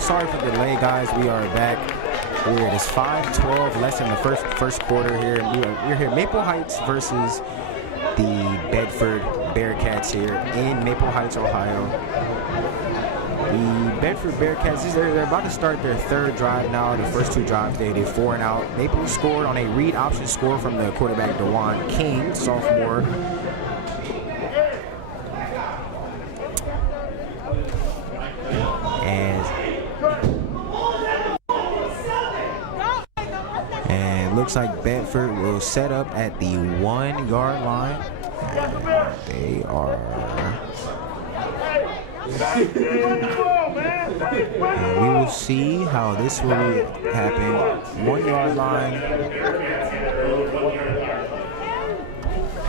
Sorry for the delay, guys. We are back. We're at 5:12, less than the first quarter here. We're here, Maple Heights versus the Bedford Bearcats here in Maple Heights, Ohio. The Bedford Bearcats, they're about to start their third drive now. The first two drives, they did 4 and out. Maple scored on a read option score from the quarterback, DeJuan King, sophomore. And looks like Bedford will set up at the 1-yard line. And they are. And we will see how this will happen. 1-yard line.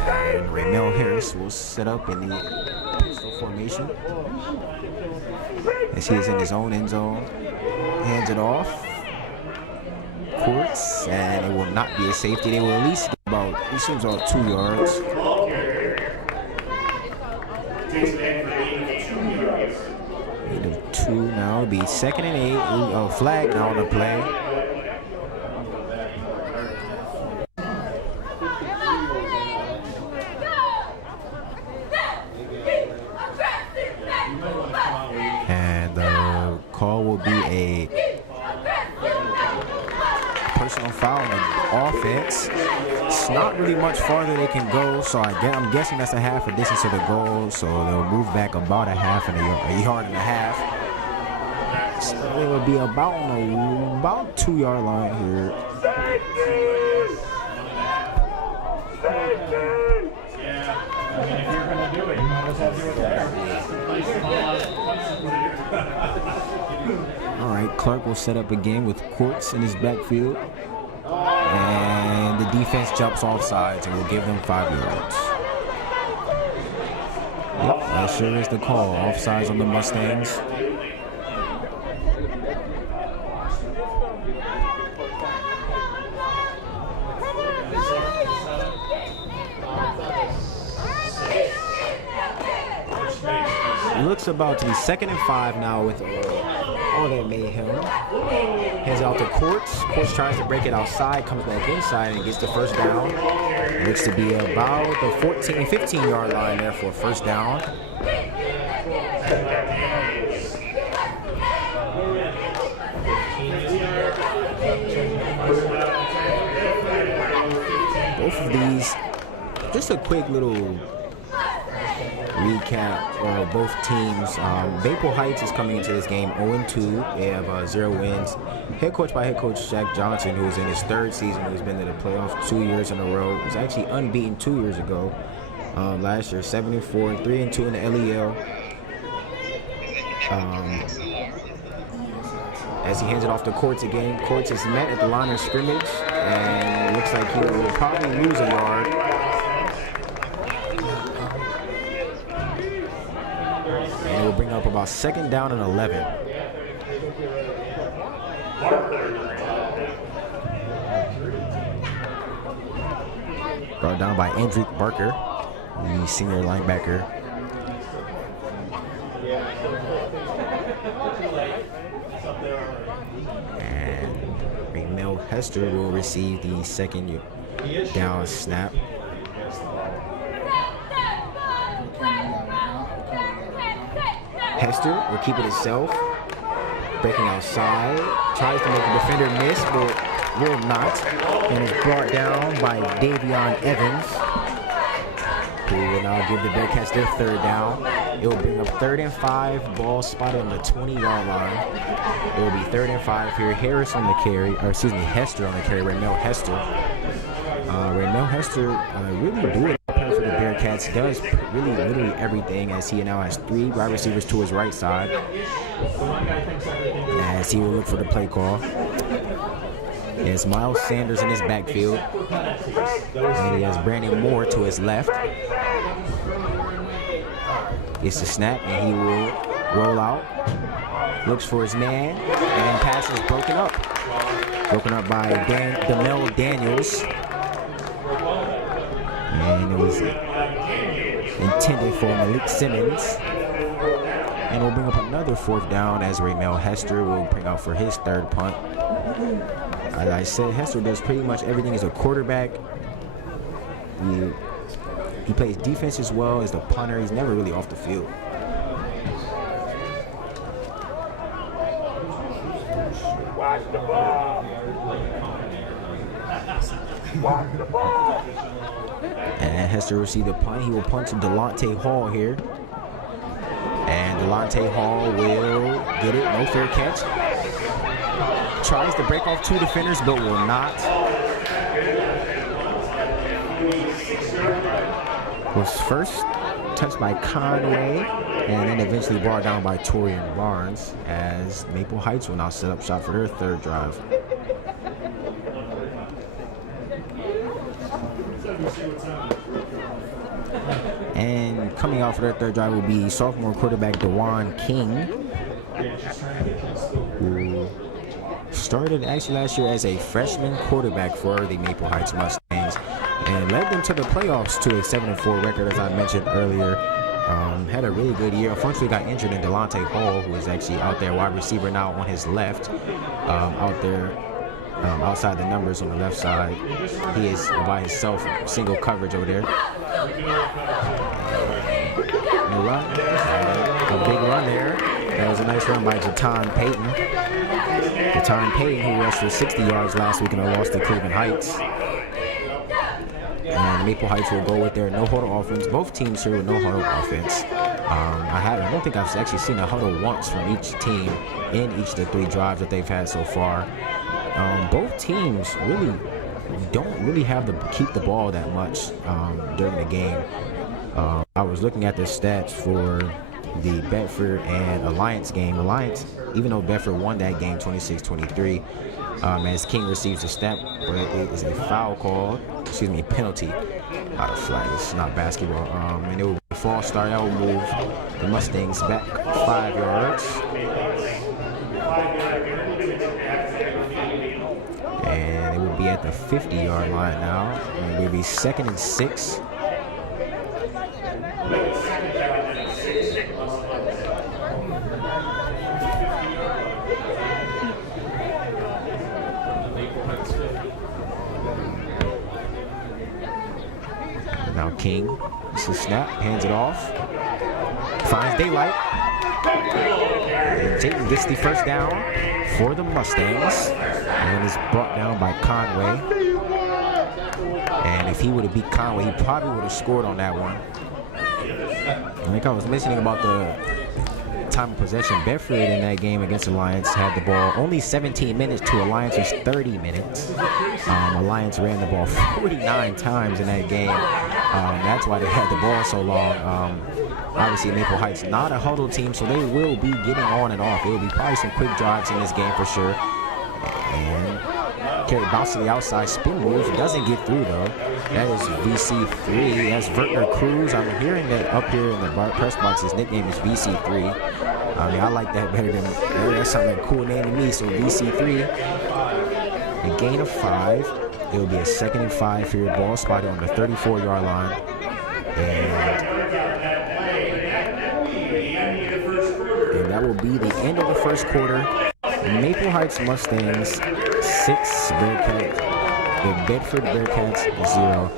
And Raymel Harris will set up in the pistol formation as he is in his own end zone. Hands it off. Courts, and it will not be a safety. They will at least get about, he seems about 2 yards. Eight of 2 now. It'll be 2nd and 8. Oh, flag now on the play. And the call will be a personal foul on the offense. It's not really much farther they can go, so I'm guessing that's a half a distance to the goal, so they'll move back about a yard and a half. So it would be about on a 2-yard line here. If you're going to do it, you might as well do it there. All right, Clark will set up again with Courts in his backfield. And the defense jumps off sides and will give them 5 yards. Yep, that sure is the call. Offsides on the Mustangs. It looks about to be 2nd and 5 now with all that mayhem. Heads out to Courts. Courts tries to break it outside, comes back inside and gets the first down. It looks to be about the 15-yard line there for first down. Both of these, just a quick little recap for both teams. Maple Heights is coming into this game 0-2. They have 0 wins. Head coach by head coach Shaq Johnson, who is in his 3rd season, who's been to the playoffs 2 years in a row. He was actually unbeaten 2 years ago. Last year, 7-4, 3-2 in the LEL. As he hands it off to Courts again, Courts is met at the line of scrimmage, and it looks like he will probably lose a yard. And it will bring up about 2nd down and 11. Brought down by Andrew Barker, the senior linebacker. And Raymel Hester will receive the 2nd down snap. Hester will keep it itself, breaking outside, tries to make the defender miss, but will not, and is brought down by Davion Evans, who will now give the Bearcats their 3rd down. It will bring up 3rd and 5, ball spotted on the 20-yard line. It will be 3rd and 5 here. Harris on the carry, or excuse me, Hester on the carry. Raymel Hester. Raymel Hester really doing for the Bearcats. Does really literally everything, as he now has 3 wide receivers to his right side. As he will look for the play call. He has Miles Sanders in his backfield. And he has Brandon Moore to his left. Gets the snap, and he will roll out. Looks for his man, and pass is broken up. Broken up by Demel Daniels. And it was intended for Malik Simmons. And we'll bring up another 4th down as Raymel Hester will bring out for his 3rd punt. As I said, Hester does pretty much everything as a quarterback. He plays defense as well as the punter. He's never really off the field. Watch the ball. Watch the ball. And Hester will receive the punt. He will punt to Delonte Hall here. And Delonte Hall will get it. No fair catch. Tries to break off 2 defenders, but will not. Was first touched by Conway, and then eventually brought down by Torian Barnes, as Maple Heights will now set up shop for their 3rd drive. And coming out for their 3rd drive will be sophomore quarterback DeJuan King, who started actually last year as a freshman quarterback for the Maple Heights Mustangs and led them to the playoffs to a 7-4 record, as I mentioned earlier. Had a really good year. Unfortunately, got injured in Delonte Hall, who is actually out there, wide receiver now on his left, out there outside the numbers on the left side. He is by himself, single coverage over there. And a big run there. That was a nice run by Jaton Payton. Jaton Payton, who rushed for 60 yards last week in a loss to Cleveland Heights. And Maple Heights will go with their no-huddle offense. Both teams here with no-huddle offense. I don't think I've actually seen a huddle once from each team in each of the 3 drives that they've had so far. Both teams really don't really have to keep the ball that much during the game. I was looking at the stats for the Bedford and Alliance game. Alliance, even though Bedford won that game 26-23, as King receives a snap, but it is a foul call, a penalty out of flag. It's not basketball. And it will be a false start. That will move the Mustangs back 5 yards. And it will be at the 50-yard line now. And it will be 2nd and 6. Now King, it's a snap, hands it off, finds daylight, and Jayton gets the 1st down for the Mustangs, and is brought down by Conway. And if he would have beat Conway, he probably would have scored on that one. Like I was mentioning about the time of possession, Bedford in that game against Alliance had the ball only 17 minutes to Alliance's 30 minutes. Alliance ran the ball 49 times in that game. That's why they had the ball so long. Obviously, Maple Heights not a huddle team, so they will be getting on and off. There will be probably some quick drives in this game for sure. And carry bounce to the outside, spin move, doesn't get through though. That is VC3. That's Vertner Cruz. I'm hearing that up here in the press box. His nickname is VC3. I mean, I like that better than that. Sounds like a cool name to me. So VC3. A gain of 5. It will be a 2nd and 5 for your ball spotted on the 34-yard line. And that will be the end of the 1st quarter. Maple Heights Mustangs 6, Bearcats. The Bedford Bearcats 0.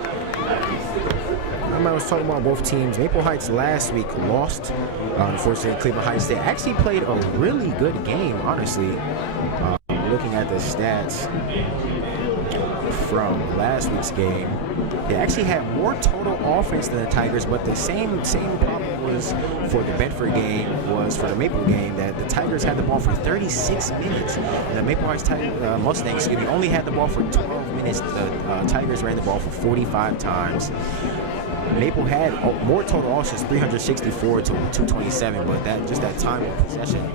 I was talking about both teams. Maple Heights last week lost, unfortunately, Cleveland Heights. They actually played a really good game, honestly. Looking at the stats from last week's game, they actually had more total offense than the Tigers, but the same problem was for the Bedford game was for the Maple game, that the Tigers had the ball for 36 minutes. The Maple Heights Mustangs, only had the ball for 12 minutes. The Tigers ran the ball for 45 times. Maple had more total offense, 364 to 227, but that time of possession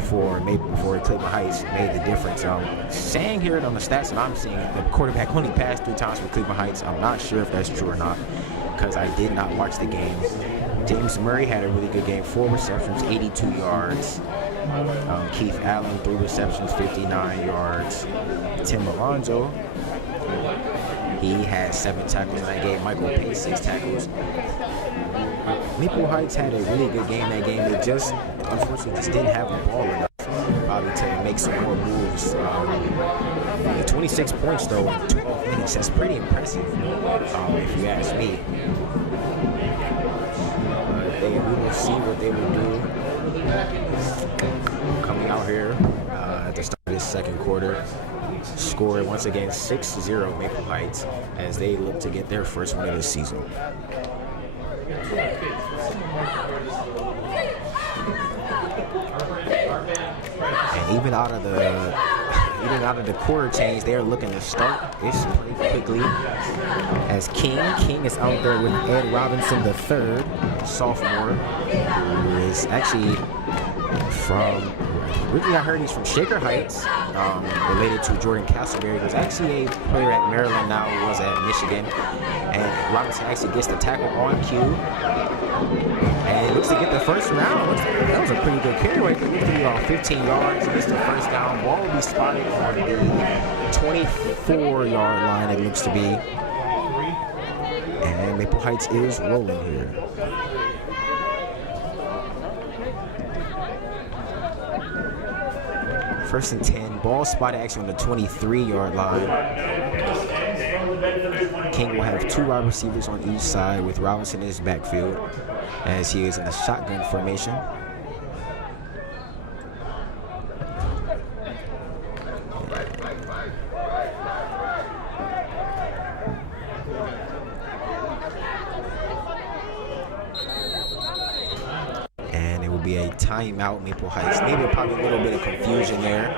for Cleveland Heights made the difference. Saying here on the stats that I'm seeing, the quarterback only passed 3 times for Cleveland Heights. I'm not sure if that's true or not because I did not watch the game. James Murray had a really good game, 4 receptions, 82 yards. Keith Allen, 3 receptions, 59 yards. Tim Alonzo, he had 7 tackles in that game. Michael Payne, 6 tackles. Maple Heights had a really good game that game. They just, unfortunately, just didn't have the ball enough probably to make some more moves. 26 points, though, in 12 minutes. That's pretty impressive, if you ask me. We will see what they will do coming out here at the start of this second quarter. Score once again 6-0 Maple Heights as they look to get their first win of the season. And even out of the quarter change, they are looking to start this pretty quickly. As King is out there with Ed Robinson III, sophomore, who is actually from, originally I heard he's from Shaker Heights, related to Jordan Castleberry, who's actually a player at Maryland now, was at Michigan. And Robinson actually gets the tackle on cue. And he looks to get the first round. That was a pretty good carry right there. Looks to be about 15 yards. He gets the first down. Ball will be spotted on the 24-yard line, it looks to be. And Maple Heights is rolling here. First and 10. Ball spotted actually on the 23-yard line. King will have 2 wide receivers on each side with Robinson in his backfield as he is in a shotgun formation. And it will be a timeout, Maple Heights. Maybe probably a little bit of confusion there.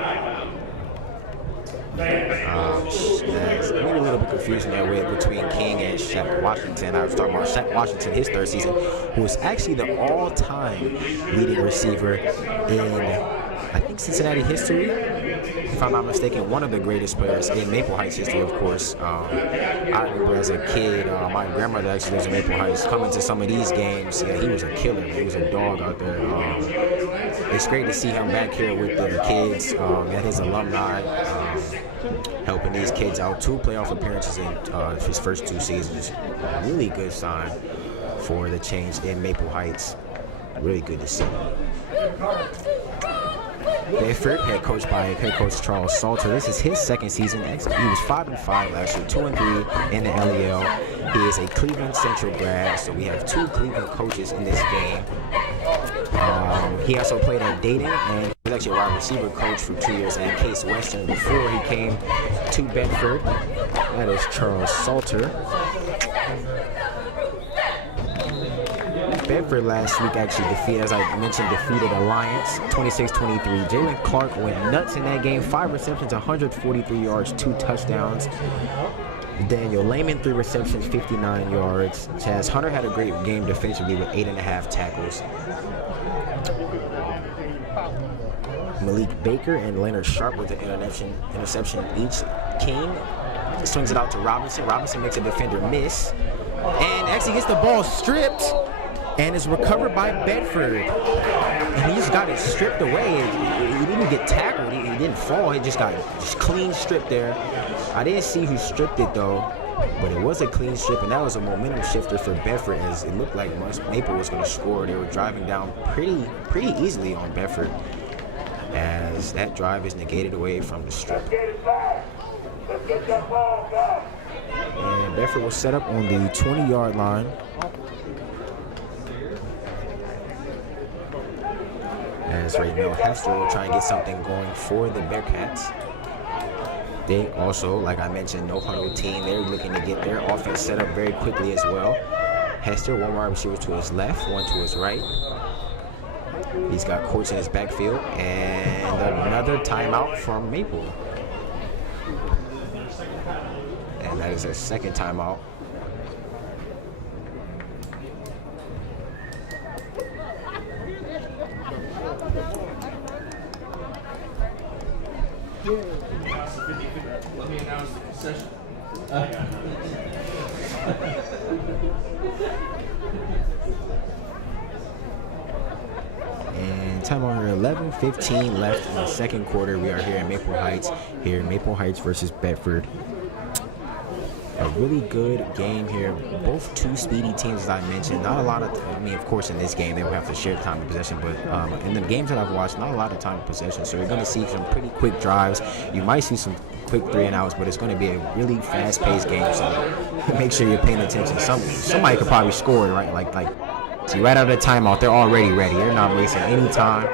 Maybe a little bit confusion there between King and Shaq Washington. I was talking about Shaq Washington, his 3rd season, who was actually the all-time leading receiver in, I think, Cincinnati history. If I'm not mistaken, one of the greatest players in Maple Heights history, of course. I remember as a kid, my grandmother actually lives in Maple Heights, coming to some of these games. Yeah, he was a killer. He was a dog out there. It's great to see him back here with the kids and his alumni, helping these kids out. 2 playoff appearances in his first 2 seasons. Really good sign for the change in Maple Heights. Really good to see. Bedford, head coached by head coach Charles Salter. This is his 2nd season. He was 5-5 last year, 2-3 in the LEL. He is a Cleveland Central grad, so we have 2 Cleveland coaches in this game. He also played at Dayton, and he was actually a wide receiver coach for 2 years at Case Western before he came to Bedford. That is Charles Salter. Bedford last week actually defeated Alliance 26-23. Jalen Clark went nuts in that game. 5 receptions, 143 yards, 2 touchdowns. Daniel Lehman, 3 receptions, 59 yards. Chaz Hunter had a great game defensively with 8.5 tackles. Malik Baker and Leonard Sharp with an interception each. King swings it out to Robinson. Robinson makes a defender miss and actually gets the ball stripped and is recovered by Bedford. And he just got it stripped away. He didn't get tackled. He didn't fall. He just got clean stripped there. I didn't see who stripped it though, but it was a clean strip, and that was a momentum shifter for Bedford as it looked like Maple was going to score. They were driving down pretty easily on Bedford as that drive is negated away from the strip. And Bedford was set up on the 20-yard line. As right now, Hester will try and get something going for the Bearcats. They also, like I mentioned, no huddle team. They're looking to get their offense set up very quickly as well. Hester, 1 wide receiver to his left, 1 to his right. He's got Courts in his backfield, and another timeout from Maple. And that is a 2nd timeout. Let me announce the concession. And time on here, 11:15 left in the second quarter. We are here in Maple Heights. Here, Maple Heights versus Bedford. A really good game here. Both two speedy teams, as I mentioned. Not a lot of, of course, in this game they will have to share time of possession, but in the games that I've watched, not a lot of time of possession. So you're going to see some pretty quick drives. You might see some quick 3-and-outs, but it's going to be a really fast-paced game. So make sure you're paying attention. Somebody could probably score, right? Like, see, right out of the timeout, they're already ready. They're not wasting any time.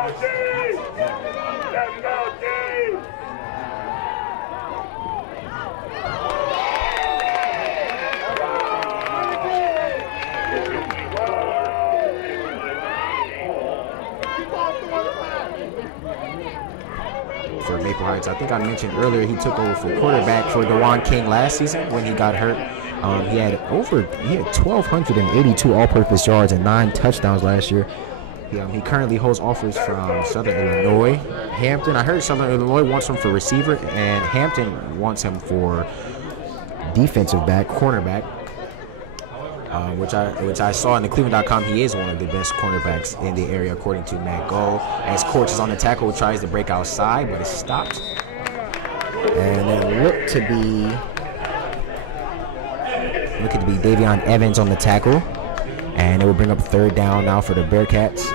For Maple Heights, I think I mentioned earlier, he took over for quarterback for DeJuan King last season when he got hurt. He had 1,282 all-purpose yards and 9 touchdowns last year. He currently holds offers from Southern Illinois, Hampton. I heard Southern Illinois wants him for receiver, and Hampton wants him for defensive back, cornerback. Which I saw in the Cleveland.com. He is one of the best cornerbacks in the area, according to Matt Gold. As Courts is on the tackle, tries to break outside, but it's stopped. And it looked to be Davion Evans on the tackle, and it will bring up third down now for the Bearcats.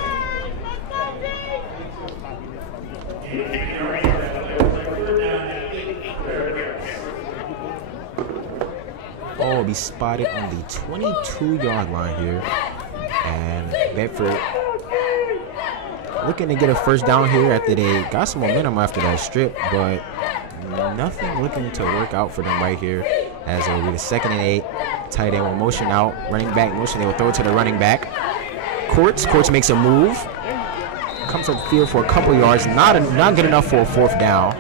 Oh, will be spotted on the 22-yard line here, and Bedford looking to get a first down here after they got some momentum after that strip, but nothing looking to work out for them right here, as it will be the 2nd and 8. Tight end will motion out, running back motion. They will throw it to the running back. Courts makes a move, comes up the field for a couple yards, not good enough for a 4th down.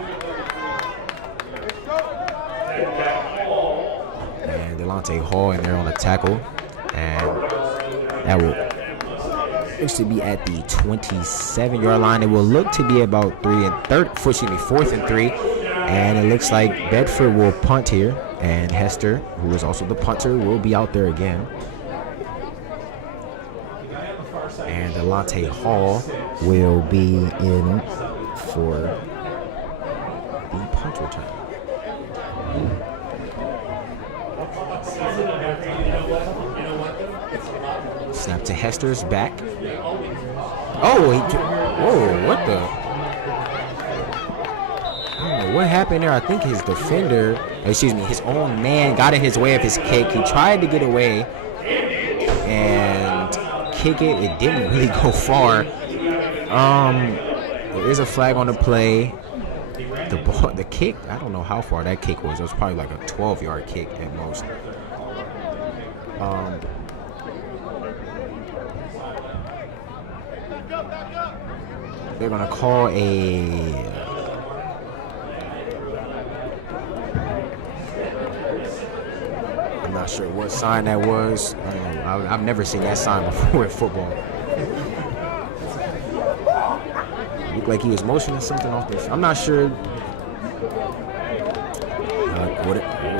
Hall in there on the tackle, and that will actually be at the 27-yard line. It will look to be about 4th and 3, and it looks like Bedford will punt here, and Hester, who is also the punter, will be out there again. And Delonte Hall will be in for the punt return. Snap to Hester's back. Oh, what the? I don't know what happened there. I think his defender, his own man got in his way of his kick. He tried to get away and kick it. It didn't really go far. There is a flag on the play. The kick, I don't know how far that kick was. It was probably like a 12-yard kick at most. They're going to call I'm not sure what sign that was. I've never seen that sign before in football. Looked like he was motioning something off this. I'm not sure.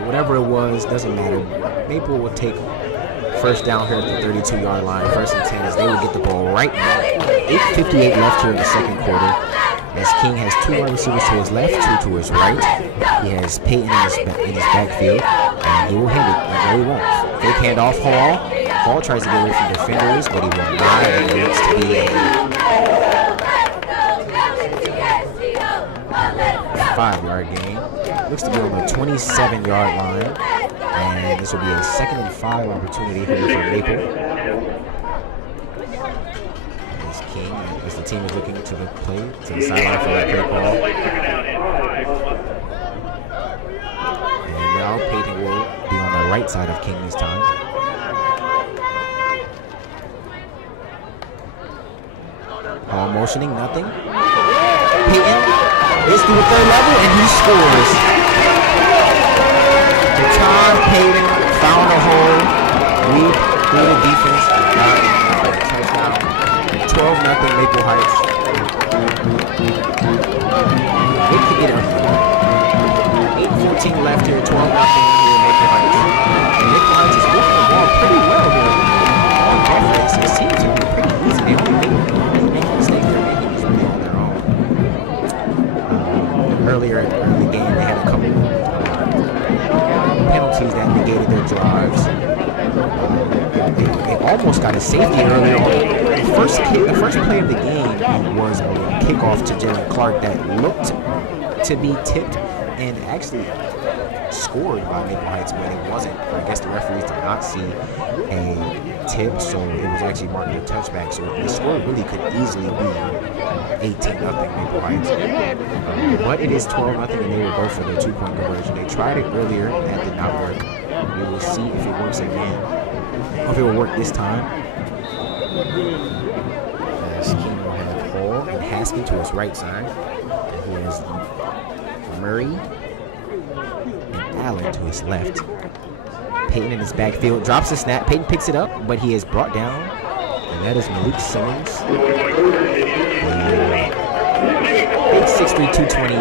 Whatever it was, doesn't matter. Maple will take first down here at the 32-yard line. 1st and 10 as they will get the ball right now. 8:58 left here in the second quarter. As King has 2 wide receivers to his left, 2 to his right. He has Peyton in his backfield, and he will hit it whenever he wants. Fake handoff, Hall. Hall tries to get away from defenders, but he will not. And it looks to be a 5-yard gain. Looks to be on the 27-yard line, and this will be a 2nd and 5 opportunity here for Maple. As King, as the team is looking to the sideline for that play call. And now Peyton will be on the right side of King this time. Hall motioning, nothing. Peyton is through the 3rd level, and he scores. John Payton found a hole, weaved through the defense, got a touchdown. 12-0 Maple Heights. They could get a 2:15 left here, 12-0 here, Maple Heights. And Maple Heights is moving the ball pretty well here. On offense, it seems to be pretty easy. They only make a mistake there, making these really on their own. Earlier in the game, they had a couple penalties that negated their drives. They almost got a safety earlier on. The first play of the game was a kickoff to Jalen Clark that looked to be tipped and actually scored by Maple Heights, but it wasn't. I guess the referees did not see a tip, so it was actually marked a touchback. So the score really could easily be 18-0 Maple Heights. But it is 12-0, and they will go for their 2-point conversion. They tried it earlier, that did not work. We will see if it works again. Or if it will work this time. As Keno has Hall and Haskin to his right side. And he has Murray and Allen to his left. Peyton in his backfield drops the snap. Peyton picks it up, but he is brought down. And that is Malik Simmons. Big 6'3", 220.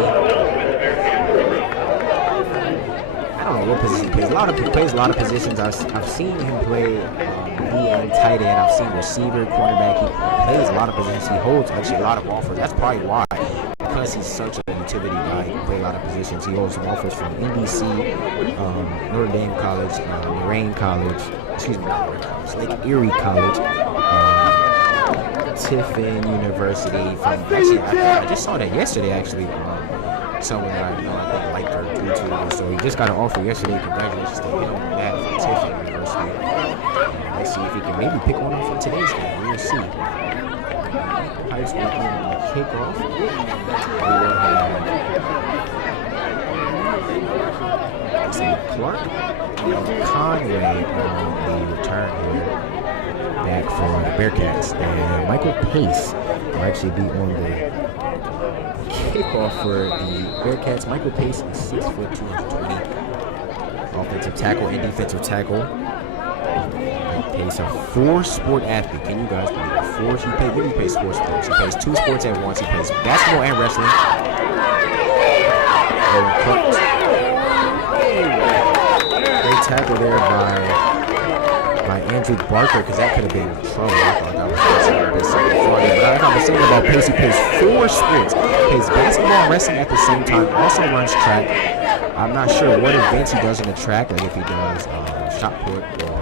I don't know what position he plays. He plays a lot of positions. I've seen him play DN, tight end. I've seen receiver, cornerback. He plays a lot of positions. He holds actually a lot of offers. That's probably why. Because he's such a utility guy, he can play a lot of positions. He holds some offers from NBC, Notre Dame College, Moraine College, excuse me, not Moraine College, Lake Erie College, Tiffin University. Actually, I just saw that yesterday, actually. Someone that I know, I think, liked her tweet. So he just got an offer yesterday. Congratulations to him on that from Tiffin University. Let's see if he can maybe pick one up from today's game. We'll see. Heights will on the kickoff. We will have Clark and Conway on the return here back for the Bearcats. And Michael Pace will actually be on the kickoff for the Bearcats. Michael Pace is 6', 220. Offensive tackle and defensive tackle. Pace, a 4-sport athlete. Can you guys believe it? He plays 4 sports. He plays 2 sports at once. He plays basketball and wrestling. Great tackle there by Andrew Barker, because that could have been trouble. I thought that was something funny. But like I was saying about Pace, he plays 4 sports. He plays basketball and wrestling at the same time. Also runs track. I'm not sure what events he does in the track, like if he does shot put or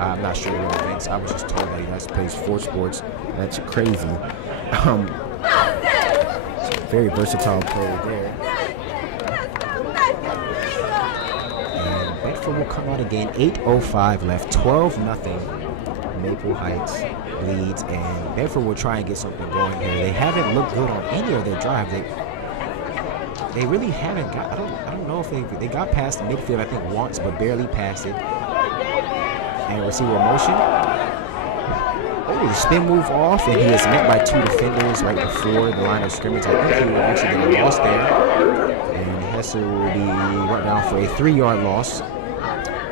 I'm not sure what events. I was just told that he plays 4 sports. That's crazy. Very versatile player there. And Bedford will come out again. 8:05 left. 12-0. Maple Heights leads, and Bedford will try and get something going here. They haven't looked good on any of their drives. They really haven't got. I don't know if they got past the midfield. I think once, but barely past it. And receiver motion. Oh, the spin move off, and he is met by 2 defenders right before the line of scrimmage. I think he will actually get a loss there. And Hessel will be right down for a 3-yard loss.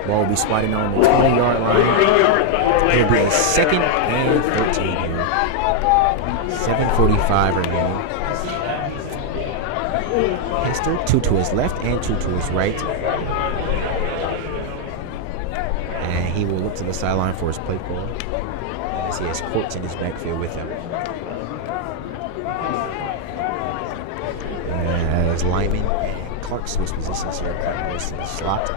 Ball will be spotted on the 20-yard line. It'll be a 2nd and 13 here. 7:45 remaining. Hester, 2 to his left and 2 to his right. And he will look to the sideline for his play call, as he has Courts in his backfield with him. As Lyman and Clark switch positions here, Clark goes to the slot.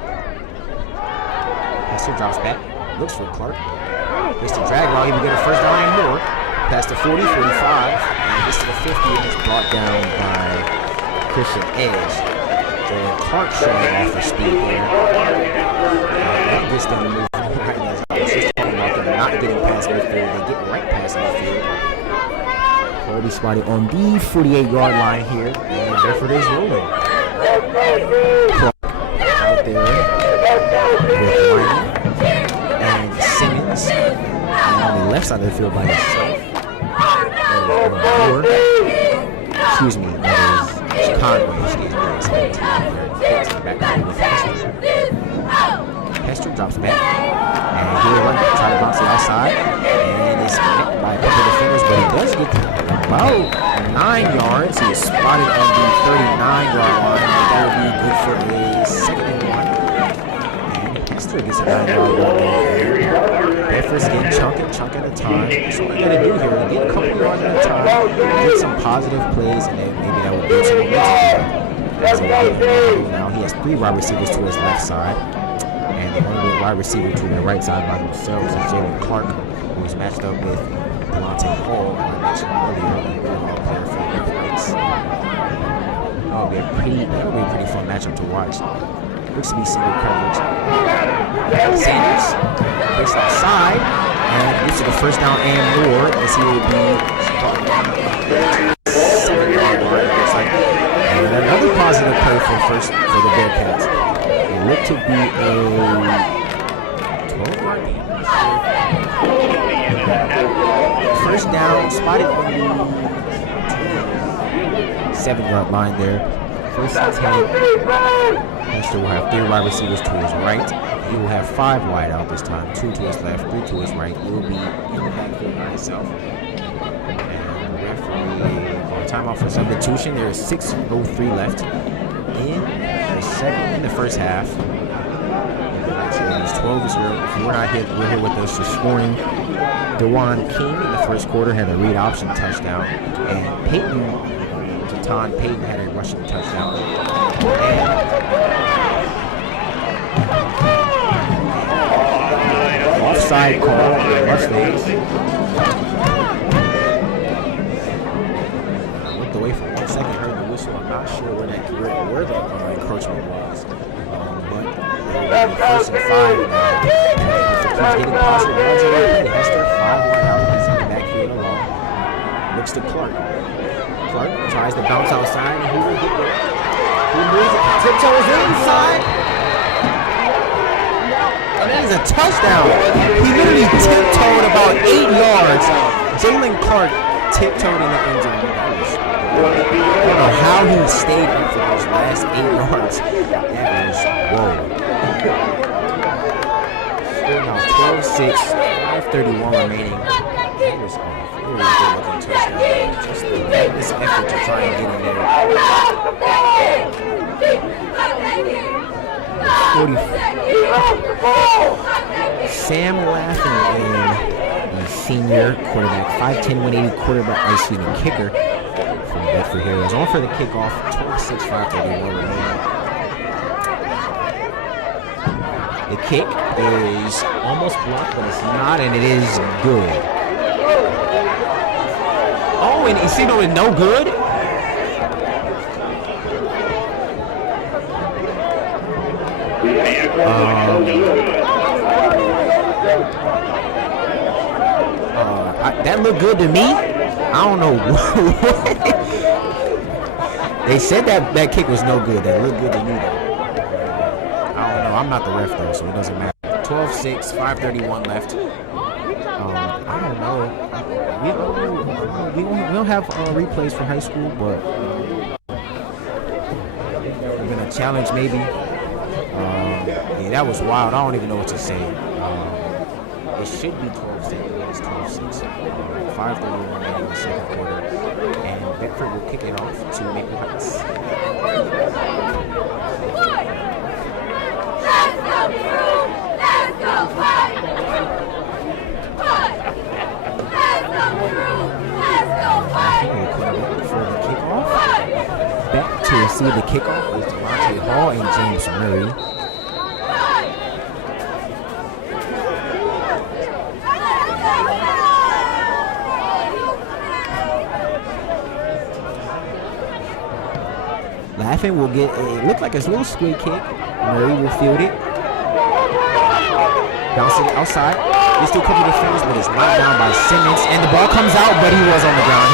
Hester drops back, looks for Clark. Gets the drag route, he will get a first down and more. Past the 40, 45, and gets to the 50, and is brought down by Christian Edge. So Clark showing off the speed there. That gets them moving right as I was just talking about them not getting past midfield. They get right past midfield. Colby spotted on the 48-yard line here, and Bedford is rolling. Clark out there with Lyman and Simmons, and on the left side of the field by himself. Excuse me, that is Conway. Hester drops back, and he'll run, try to bounce it outside, and it's met by a couple of defenders, but he does get to about 9 yards. He is spotted on the 39-yard line, and that would be good for a second and 1. And still gets a 9-yard run there. Bedford's getting chunk at a time. That's what we got to do here. Get a couple yards at a time, get some positive plays, and then maybe that will build some momentum. Now he has 3 wide receivers to his left side, and the only wide receiver to the right side by themselves is Jalen Clark, who is matched up with Delonte Hall, who I mentioned earlier, player for the Bearcats. That'll be a pretty fun matchup to watch. Looks to be single coverage. Sanders breaks outside and gets to the first down and more, as he will be 7-yard line. Looks like and another positive play for the Bearcats. It looked to be a 12-yard gain. First down, spotted on the 7-yard line there. First and 10. Hester will have 3 wide receivers to his right. He will have 5 wide out this time, 2 to his left, 3 to his right. He will be in the backfield by himself. And the referee on timeout for substitution. There is 6:03 left in the first half. Actually, it's 12-0. If you were not here, we're here with us this morning. DeJuan King in the first quarter had a read option touchdown, and John Payton had a rushing touchdown. Offside call on the Mustangs. Looked away for 1 second, heard the whistle. I'm not sure where the encroachment was. But they will be first and 5 now. He's getting possible yards already. Hester, 5 wide out. He's in the backfield alone. Looks to Clark. Clark tries to bounce outside, and who will get there? He moves it, tiptoes inside. And that is a touchdown. He literally tiptoed about 8 yards. Jalen Clark tiptoed in the end zone. I don't know how he stayed up for those last 8 yards. That was, whoa. Still now 12-6, 5:31 remaining. That was a really good looking touchdown. Just the this effort to try and get in there. 40. Sam Laffin, the senior quarterback, 5'10", 180 quarterback, kicker from Bedford here, is on for the kickoff. 26, 5:31 remaining. The kick is almost blocked, but it's not, and it is good. Oh, and Isino is no good? That looked good to me. I don't know what. They said that kick was no good. That looked good to me, though. I don't know. I'm not the ref, though, so it doesn't matter. 12-6, 5:31 left. I don't know. We don't have replays for high school, but we're gonna challenge maybe. Yeah, that was wild. I don't even know what to say. It should be 12-6. It's 12-6. 5:31 remaining in the second quarter, and Bedford will kick it off to Maple Heights. For the kickoff, back to receive the kickoff is Delonte Hall and James Murray. Laffin will get it looked like a little squid kick. Murray will field it. Bouncing outside. There's still a couple of defenders, but it's knocked down by Simmons. And the ball comes out, but he was on the ground.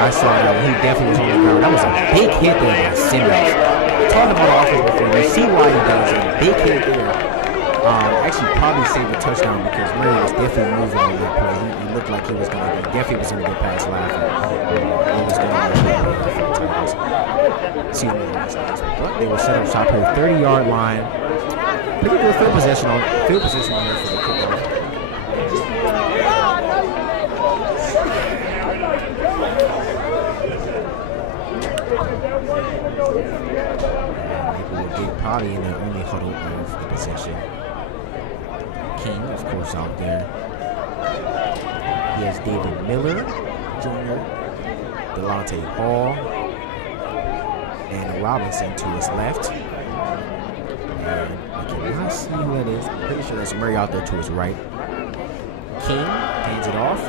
I saw that one. He definitely was on the ground. That was a big hit there by Simmons. Talking about the offense before, you see why he does it. Big hit there. Actually probably saved a touchdown because Murray was definitely moving on that play. He looked like he was going to get past Laffin. He was going to but they will set up shop here, 30-yard line. Pretty good field position on there for the kickoff. Maple will get probably in their only huddle of the possession. King, of course, out there. He has David Miller Jr., Delonte Hall, and Robinson to his left. And I cannot see who that is. I'm pretty sure that's Murray out there to his right. King hands it off.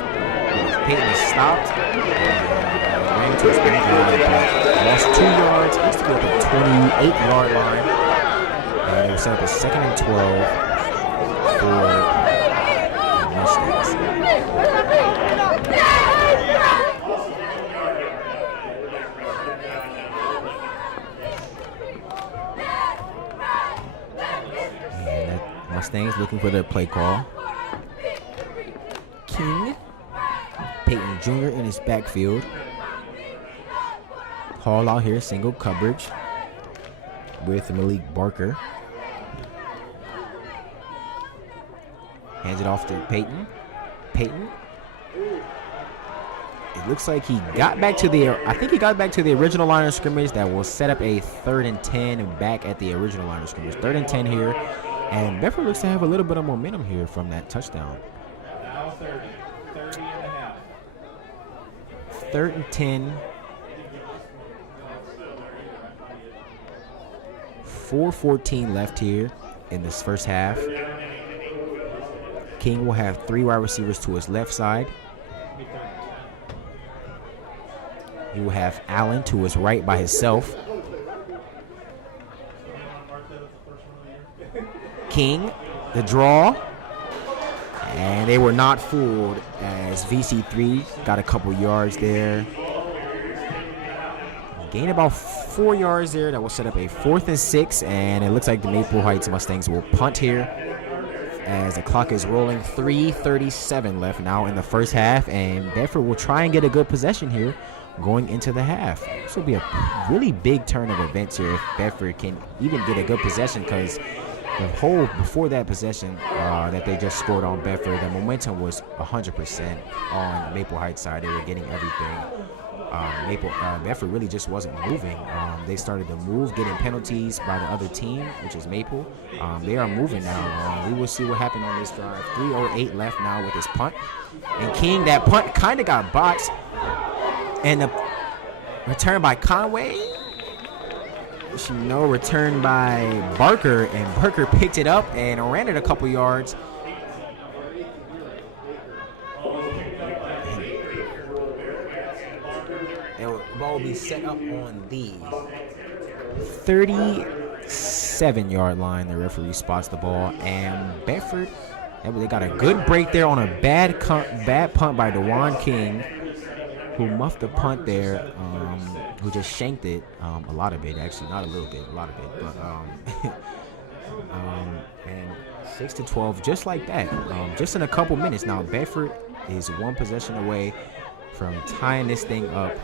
Peyton is stopped. Ran to his ankle, lost 2 yards. He used to be at the 28-yard line. And they will set up a 2nd and 12 for the Mustangs. Mustangs looking for their play call. King, Peyton Jr. in his backfield. Hall out here, single coverage with Malik Barker. Hands it off to Peyton. Peyton. It looks like he got back to the, I think he got back to the original line of scrimmage that will set up a 3rd and 10 back at the original line of scrimmage. 3rd and 10 here. And Bedford looks to have a little bit of momentum here from that touchdown. Now 30 and a half. 3rd and 10. 4:14 left here in this first half. King will have 3 wide receivers to his left side. He will have Allen to his right by himself. King, the draw, and they were not fooled as VC3 got a couple yards there. Gained about 4 yards there. That will set up a 4th and 6, and it looks like the Maple Heights Mustangs will punt here as the clock is rolling. 3:37 left now in the first half, and Bedford will try and get a good possession here going into the half. This will be a really big turn of events here if Bedford can even get a good possession, because the whole before that possession that they just scored on Bedford, the momentum was 100% on Maple Heights side. They were getting everything. Bedford really just wasn't moving. They started to move, getting penalties by the other team, which is Maple. They are moving now. We will see what happened on this drive. 3:08 left now with his punt. And King, that punt kind of got botched. And the return by Conway. No, return by Barker, and Barker picked it up and ran it a couple yards. The ball will be set up on the 37-yard line. The referee spots the ball, and Bedford, they got a good break there on a bad punt by DeJuan King, who muffed the punt there, who just shanked it, a lot of it, actually, not a little bit, a lot of it, but, and 6-12, just like that, just in a couple minutes. Now, Bedford is 1 possession away from tying this thing up.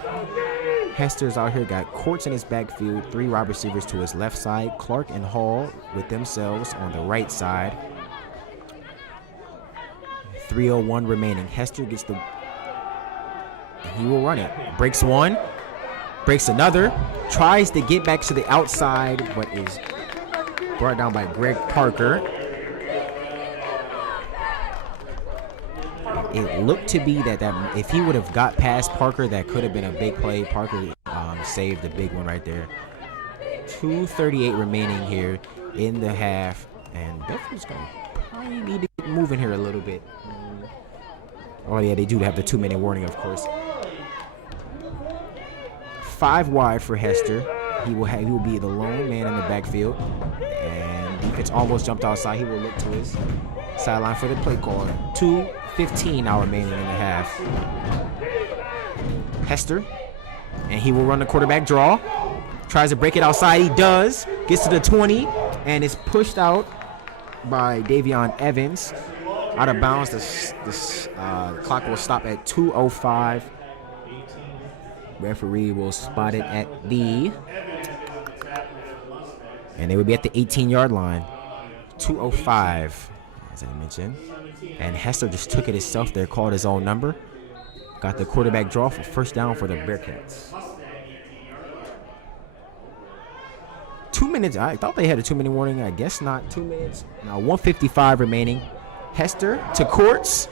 Hester's out here, got Courts in his backfield, 3 wide receivers to his left side, Clark and Hall with themselves on the right side. 3:01 remaining. Hester gets the, he will run it. Breaks one, breaks another, tries to get back to the outside, but is brought down by Greg Parker. It looked to be that if he would have got past Parker, that could have been a big play. Parker saved the big one right there. 2:38 remaining here in the half, and Bedford's going to probably need to get moving here a little bit. Oh yeah, they do have the 2-minute warning, of course. 5 wide for Hester. He will be the lone man in the backfield, and defense almost jumped outside. He will look to his sideline for the play call. 2:15 now remaining in the half. Hester, and he will run the quarterback draw. Tries to break it outside. He does. Gets to the 20, and is pushed out by Davion Evans. Out of bounds. The clock will stop at 2:05. Referee will spot it at the, and they will be at the 18-yard line. 2:05, as I mentioned. And Hester just took it himself there, called his own number. Got the quarterback draw for first down for the Bearcats. minutes. I thought they had a 2-minute warning. I guess not. 2 minutes. Now 1:55 remaining. Hester to Courts.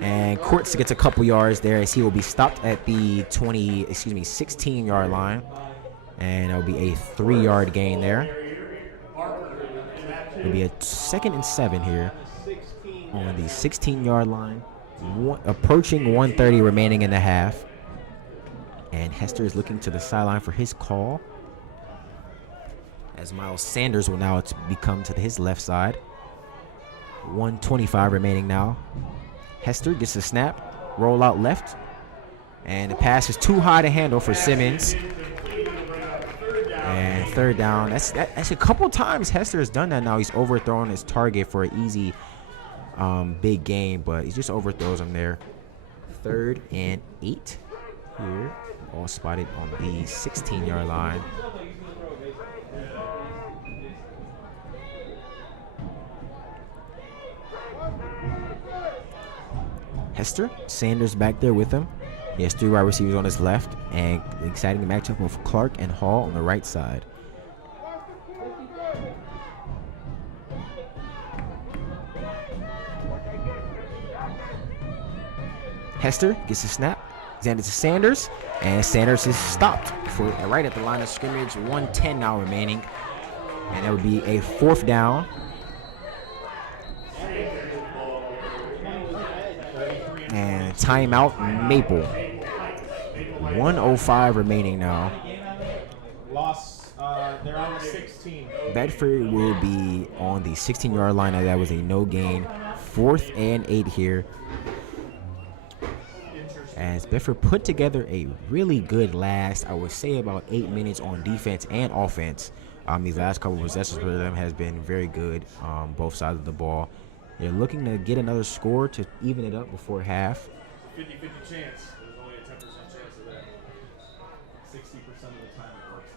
And Courts gets a couple yards there as he will be stopped at the 16-yard line. And it'll be a 3-yard gain there. It'll be a 2nd and 7 here on the 16-yard line. Approaching 1:30 remaining in the half. And Hester is looking to the sideline for his call, as Miles Sanders will now become to his left side. 1:25 remaining now. Hester gets the snap, roll out left, and the pass is too high to handle for Simmons. And 3rd down. That's a couple times Hester has done that now. He's overthrown his target for an easy big gain, but he just overthrows him there. 3rd and 8 here. All spotted on the 16-yard line. Hester, Sanders back there with him. He has 3 wide receivers on his left, and exciting matchup with Clark and Hall on the right side. Hester gets a snap, sends it to Sanders, and Sanders is stopped for right at the line of scrimmage. 1:10 now remaining, and that would be a 4th down. And timeout Maple. 1:05 remaining now. They're on the 16. Bedford will be on the 16-yard line. That was a no gain. 4th and 8 here. As Bedford put together a really good last, I would say, about 8 minutes on defense and offense. These last couple of possessions for them has been very good, both sides of the ball. They're looking to get another score to even it up before half. 50-50 chance. There's only a 10% chance of that. 60% of the time it works.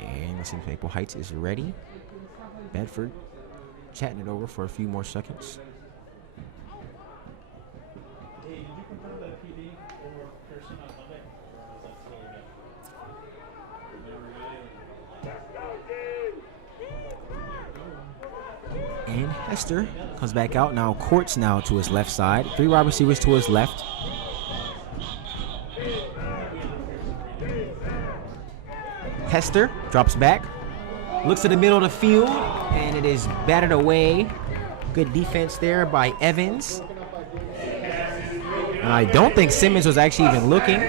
And it seems Maple Heights is ready. Bedford chatting it over for a few more seconds. Hey, did you confirm that PD over Pearson on Monday? Or was that still And Hester comes back out now. Courts now to his left side. 3 wide receivers to his left. Hester drops back, looks at the middle of the field, and it is batted away. Good defense there by Evans. And I don't think Simmons was actually even looking. Be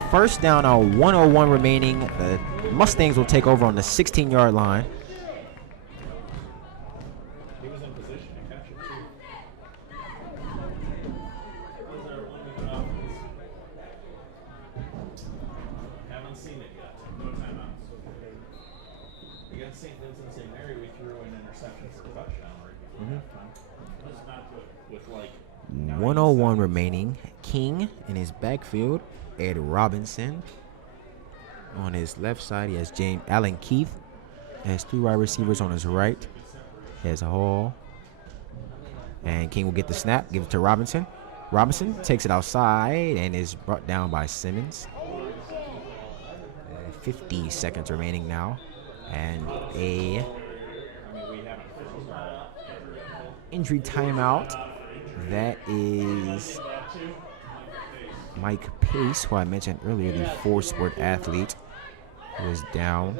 a 1st down on 1:01 remaining. The Mustangs will take over on the 16-yard line. He was in position to catch it too. Haven't seen it yet. No timeouts. Against St. Vincent St. Mary, we threw an interception for a touchdown right before halftime. That's not good. With like 1:01 remaining. King in his backfield. Ed Robinson. On his left side, he has Allen Keith. He has 3 wide receivers on his right. He has Hall. And King will get the snap, give it to Robinson. Robinson takes it outside and is brought down by Simmons. 50 seconds remaining now. And a injury timeout. That is Mike Pace, who I mentioned earlier, the 4-sport athlete, who is down.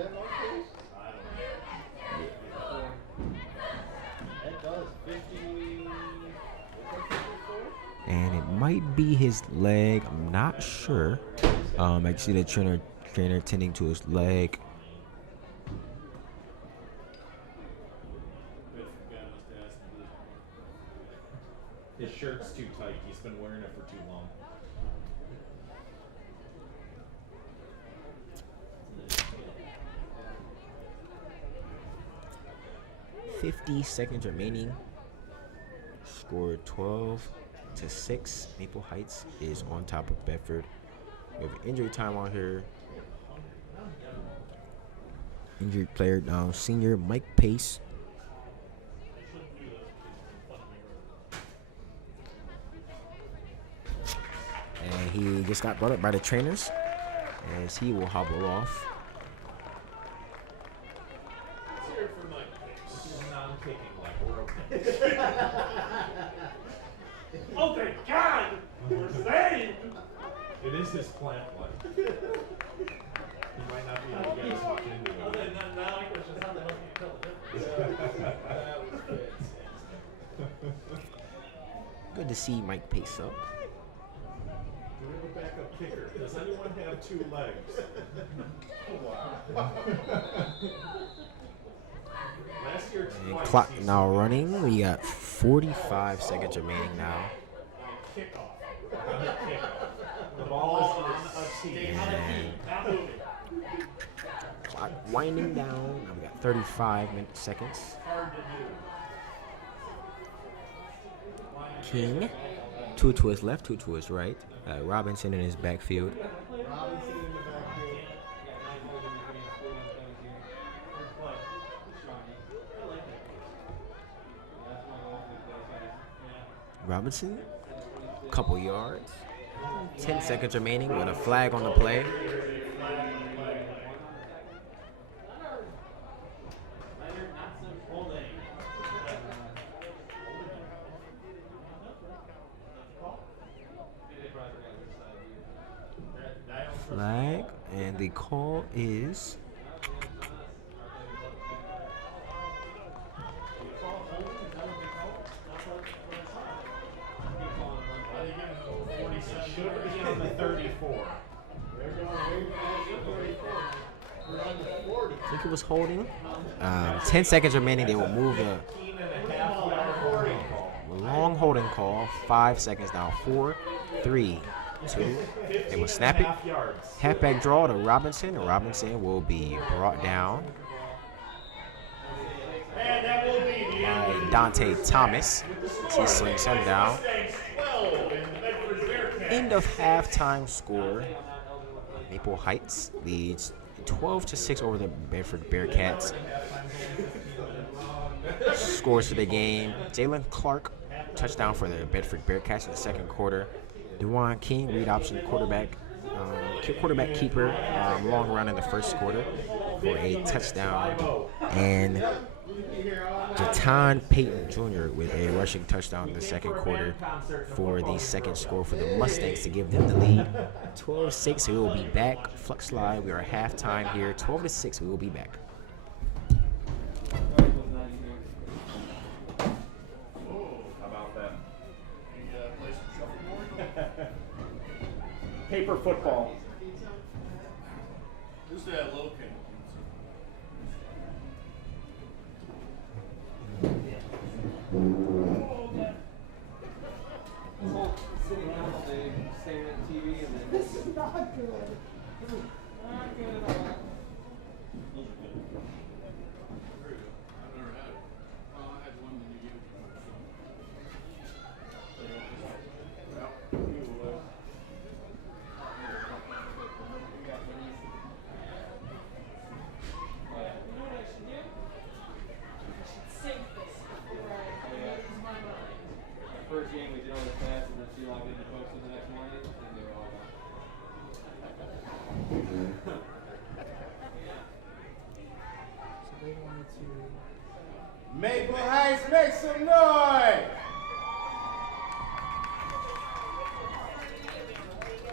And it might be his leg. I'm not sure. I see the trainer tending to his leg. His shirt's too tight. He's been wearing it for too long. $50 remaining. Score 12-6. Maple Heights is on top of Bedford. We have an injury time on here. Injured player now, senior Mike Pace. And he just got brought up by the trainers as he will hobble off. Oh, thank God! We're saved! It is his plant life. He might not be able to get as much into it. Good to see Mike pace up. Do we have a backup kicker? Does anyone have 2 legs? Last year, And clock now running. We got 45 seconds remaining now. Kickoff. The ball is on a tee. Clock winding down. Now we got 35 seconds. King, 2 to his left, 2 to his right. Robinson in his backfield. Robinson, couple yards. 10 seconds remaining with a flag on the play. Flag, and the call is Should be on the 34. I think it was holding. 10 seconds remaining. They will move the long holding call. 5 seconds now. 4, 3, 2. They will snap it. Halfback draw to Robinson. Robinson will be brought down by Dante Thomas. He slings him down. End of halftime score. Maple Heights leads 12-6 over the Bedford Bearcats. Scores for the game: Jalen Clark, touchdown for the Bedford Bearcats in the second quarter. Dewan King, read option quarterback keeper, long run in the first quarter for a touchdown. And Jaton Payton Jr. with a rushing touchdown in the second quarter for the second score for the Mustangs to give them the lead. 12-6, we will be back. Flux Live, we are at halftime here. 12-6, we will be back. How about that? Paper football. Who's that located? This is not good. Not good at all. I've never had it. Well, I had one when you gave First game we did all the tests and then she logged into posted the next morning and they were all gone. So they wanted to Maple Heights, make some noise!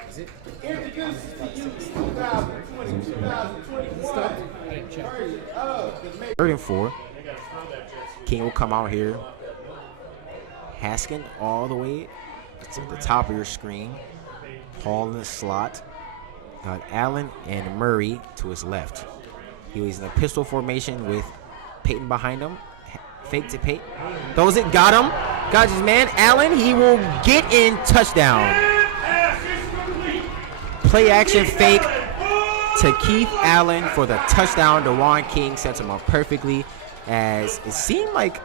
Is it? Introduce to you 2020, 2021 version of the Maple. 3rd and 4. King will come out here. Haskin all the way to the top of your screen. Paul in the slot. Got Allen and Murray to his left. He was in a pistol formation with Peyton behind him. Fake to Peyton. Throws it. Got him. Got his man. Allen. He will get in. Touchdown. Play action fake to Keith Allen for the touchdown. Dewan King sets him up perfectly, as it seemed like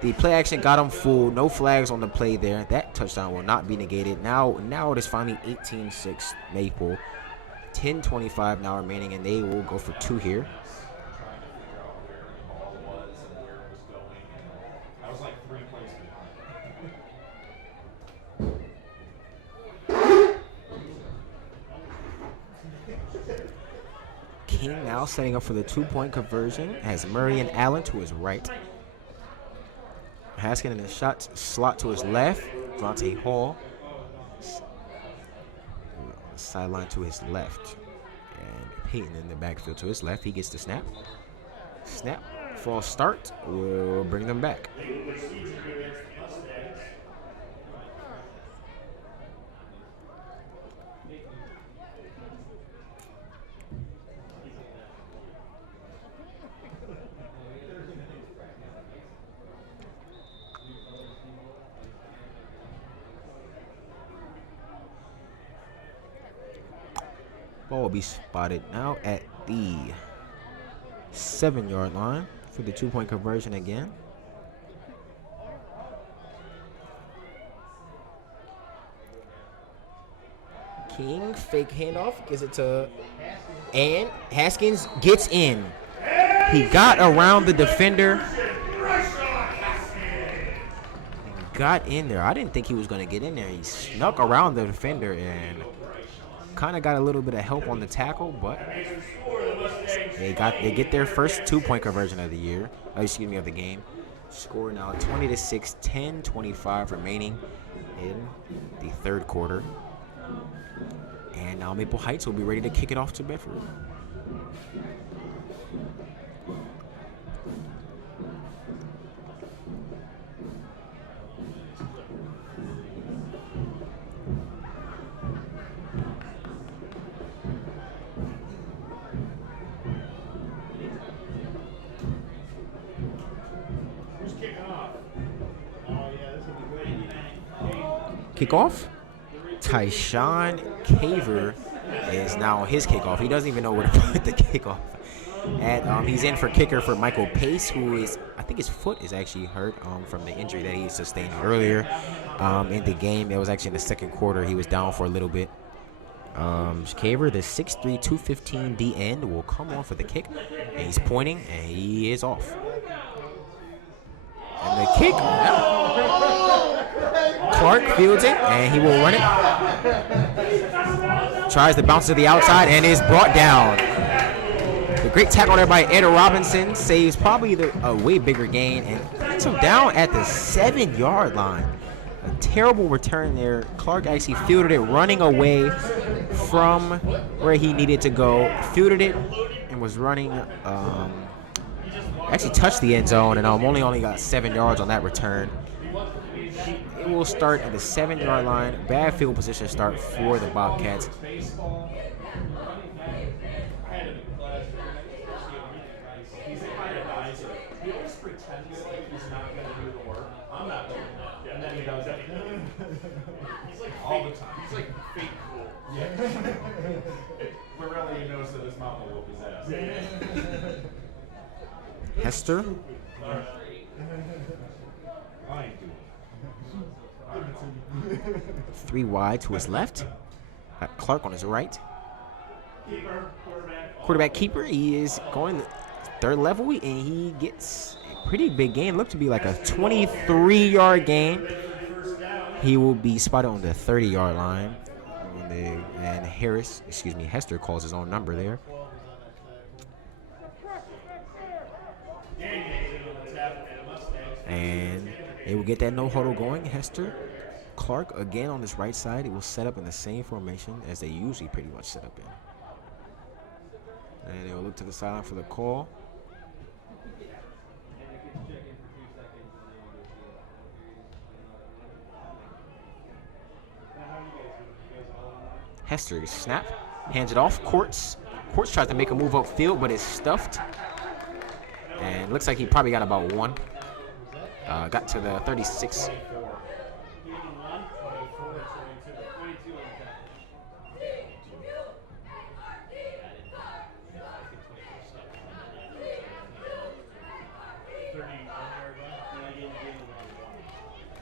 the play action got him fooled. No flags on the play there. That touchdown will not be negated. Now it is finally 18-6 Maple. 10:25 now remaining, and they will go for 2 here. I was like 3 plays behind. King now setting up for the 2-point conversion. Has Murray and Allen to his right. Haskin in the shot slot to his left. Vontae Hall. Sideline to his left. And Peyton in the backfield to his left. He gets the snap. Snap. False start. We'll bring them back. Ball will be spotted now at the 7-yard line for the 2-point conversion again. King, fake handoff, gives it to, and Haskins gets in. He got around the defender. Got in there. I didn't think he was going to get in there. He snuck around the defender and kind of got a little bit of help on the tackle, but they get their first 2-point conversion of the year. Of the game. Score now 20-6, 10:25 remaining in the third quarter. And now Maple Heights will be ready to kick it off to Bedford. Kickoff. Tyshawn Caver is now his kickoff. He doesn't even know where to put the kickoff. And he's in for kicker for Michael Pace, who is, I think his foot is actually hurt from the injury that he sustained earlier in the game. It was actually in the second quarter. He was down for a little bit. Caver, the 6'3", 215 D end, will come on for the kick. And he's pointing, and he is off. And the kick. Clark fields it, and he will run it. Tries to bounce to the outside, and is brought down. The great tackle there by Ed Robinson saves probably a way bigger gain and puts him down at the 7-yard line. A terrible return there. Clark actually fielded it, running away from where he needed to go. Fielded it and was running. Actually touched the end zone, and only got 7 yards on that return. It will start at the 7-yard line. Bad field position start for the Bobcats. All the time. He's like fake cool. Yeah. But really he knows that his mom will whoop his ass. Hester. I ain't doing it. 3 wide to his left. Clark on his right. Quarterback keeper. He is going the third level, and he gets a pretty big gain. Looked to be like a 23-yard gain. He will be spotted on the 30-yard line. And Hester calls his own number there. And they will get that no huddle going. Hester, Clark again on this right side. He will set up in the same formation as they usually pretty much set up in. And they will look to the sideline for the call. Hester snap, hands it off. Quartz tries to make a move upfield, but is stuffed. And looks like he probably got about one. Got to the 36.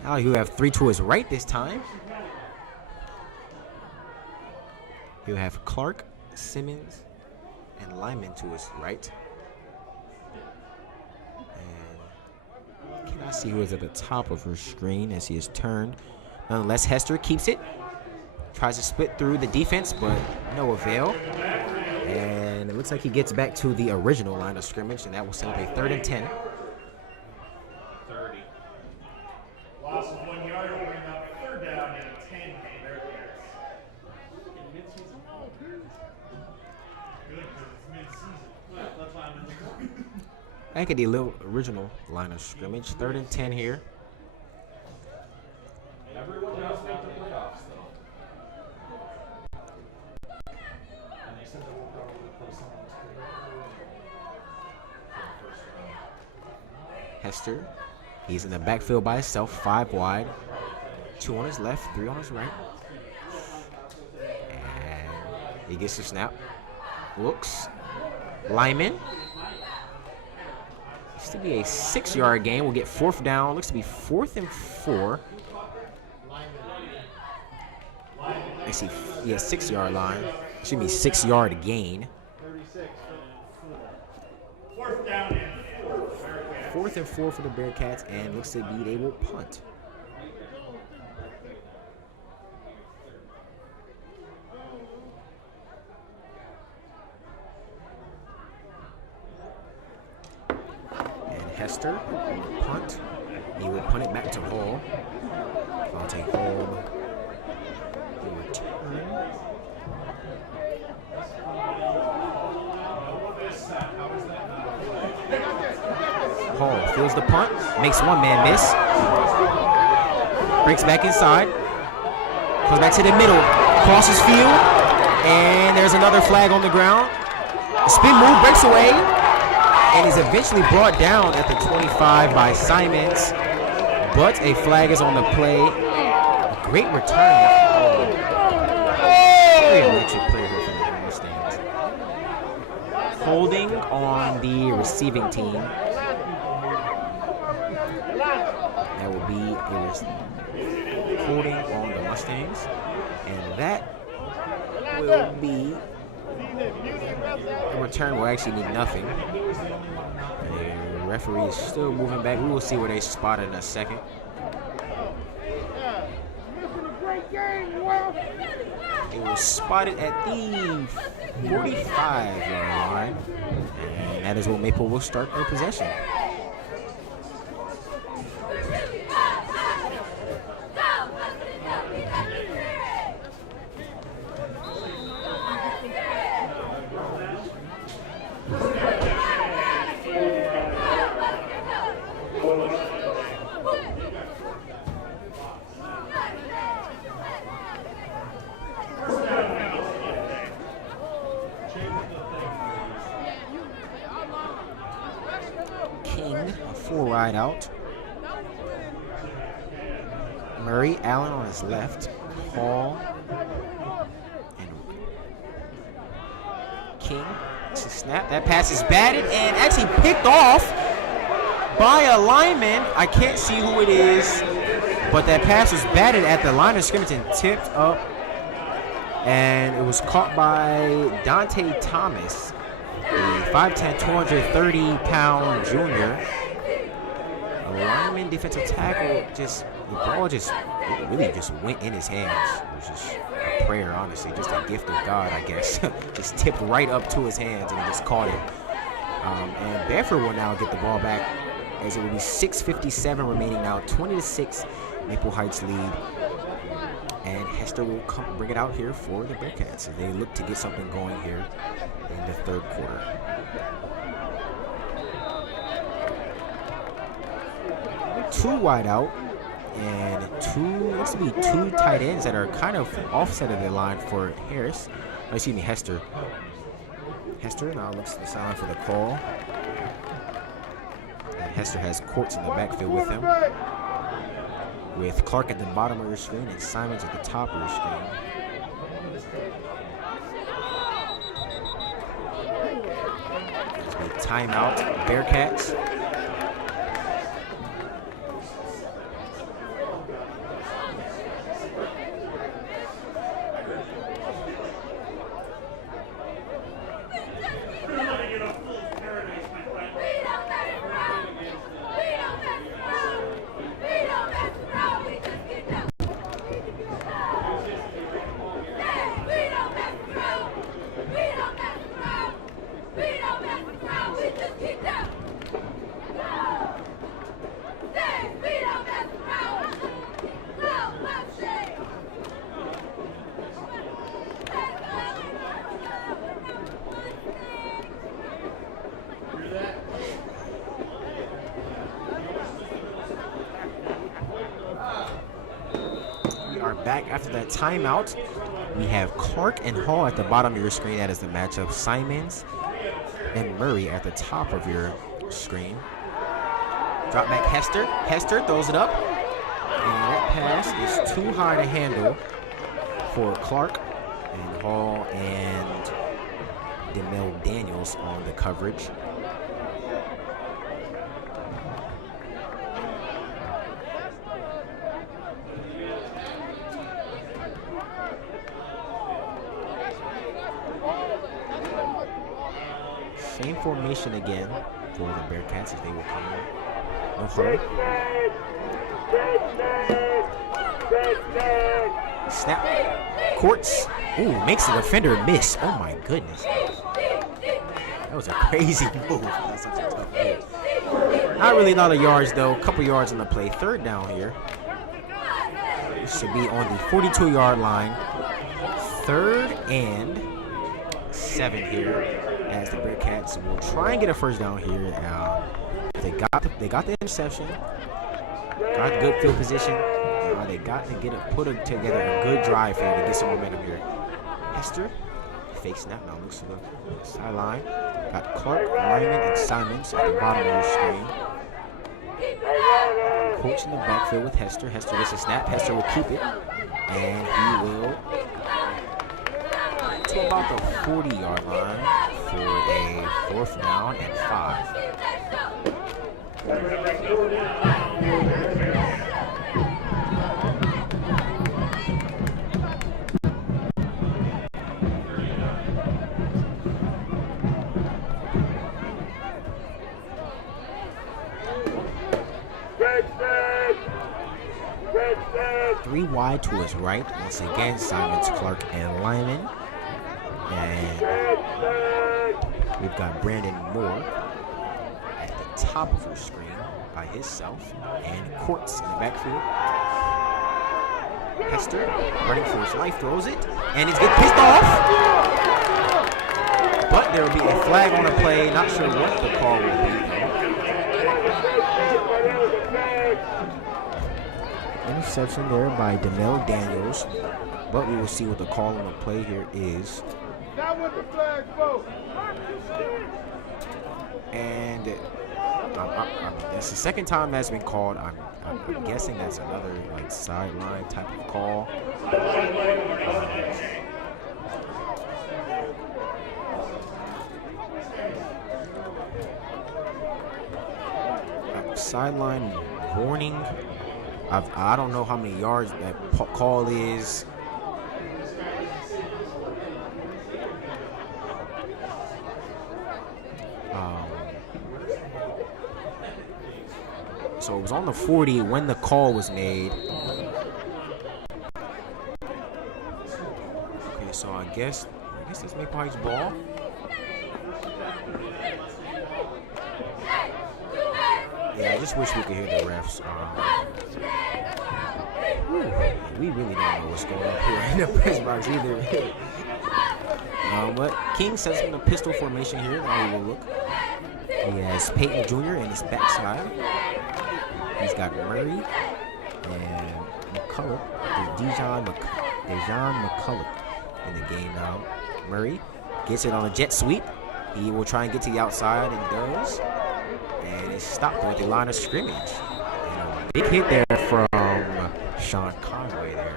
Now you have 3 to his right this time. You have Clark, Simmons, and Lyman to his right. And cannot see who is at the top of her screen as he is turned. Nonetheless, Hester keeps it. Tries to split through the defense, but no avail. And it looks like he gets back to the original line of scrimmage, and that will set up a 3rd and 10. 30. Loss of 1 yard will bring up 3rd down and 10 for the Bearcats. Good, because it's mid-season. That's why I'm in the Back at the original line of scrimmage, 3rd and 10 here. Everyone does make the playoffs, though. And they said that we'll probably play someone else for the first round. Hester, he's in the backfield by himself, 5 wide. 2 on his left, 3 on his right. And he gets the snap. Looks. Lyman. Looks to be a 6-yard gain. We'll get 4th down. Looks to be 4th and 4. I see, yeah, 6-yard line. Should be 6-yard gain. 4th down and 4 for the Bearcats. 4th and 4 for the Bearcats, and looks to be they will punt. And Hester will punt. He will punt it back to Hall. I'll take Hall. He will return. Hall feels the punt, makes one man miss. Breaks back inside. Comes back to the middle. Crosses field. And there's another flag on the ground. The spin move breaks away. And is eventually brought down at the 25 by Simons. But a flag is on the play. A great return. Very electric play here for the Mustangs. Holding on the receiving team. That will be holding on the Mustangs. And that will be the return will actually need nothing. The referee is still moving back. We will see where they spot it in a second. It was spotted at the 45-yard line. And that is where Maple will start their possession. Wide out. Murray, Allen on his left. Hall and King to snap. That pass is batted and actually picked off by a lineman. I can't see who it is, but that pass was batted at the line of scrimmage and tipped up. And it was caught by Dante Thomas, a 5'10", 230-pound junior. Lineman defensive tackle, the ball really just went in his hands. It was just a prayer, honestly, just a gift of God, I guess. Just tipped right up to his hands and he just caught it. And Bedford will now get the ball back as it will be 6:57 remaining now, 20-6, Maple Heights lead. And Hester will bring it out here for the Bearcats as they look to get something going here in the 3rd quarter. 2 wide out, and looks to be 2 tight ends that are kind of offset of the line for Hester. Hester now looks to the sideline for the call. And Hester has Courts in the backfield with him, with Clark at the bottom of your screen and Simons at the top of your screen. There's a timeout, Bearcats. After that timeout, we have Clark and Hall at the bottom of your screen. That is the matchup. Simons and Murray at the top of your screen. Drop back Hester. Hester throws it up. And that pass is too high to handle for Clark. And Hall and DeMel Daniels on the coverage. Same formation again for the Bearcats as they will come in. No hurry. Snap. Courts. Ooh, makes the defender miss. Oh my goodness. That was a crazy move. That's such a tough move. Not really a lot of yards though. A couple yards on the play. Third down here. This should be on the 42-yard line. 3rd and 7 here. As the Bearcats will try and get a first down here. They got the interception. Got good field position. They got to put together a good drive here to get some momentum here. Hester, fake snap now looks to the sideline. Got Clark, Lyman, and Simons at the bottom of your screen. Coach in the backfield with Hester. Hester gets a snap. Hester will keep it, and he will to about the 40-yard line for a 4th down and 5. Three wide to his right. Once again, Simons, Clark, and Lyman. And we've got Brandon Moore at the top of your screen by himself. And Courts in the backfield. Hester running for his life, throws it, and it's getting pissed off. But there will be a flag on the play. Not sure what the call will be. Interception there by DeMel Daniels. But we will see what the call on the play here is. And it's the second time that's been called. I'm guessing that's another like sideline type of call. Sideline warning. I don't know how many yards that call is. So it was on the 40 when the call was made. Okay, so I guess that's Maple Heights ball. Yeah, I just wish we could hear the refs. We really don't know what's going on here in the press box either. But King sets in a pistol formation here. Now we will look. He has Peyton Jr. in his backside. He's got Murray and McCullough. Dejan McCullough in the game now. Murray gets it on a jet sweep. He will try and get to the outside and does. And it's stopped at the line of scrimmage. And a big hit there from Sean Conway there.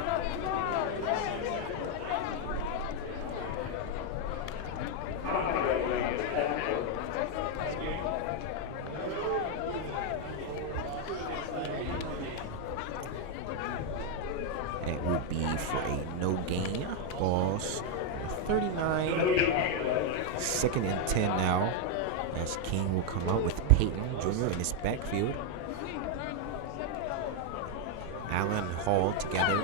It will be for a no gain. Balls 39. 2nd and 10 now. As King will come out with Peyton Jr. in his backfield. Allen and Hall together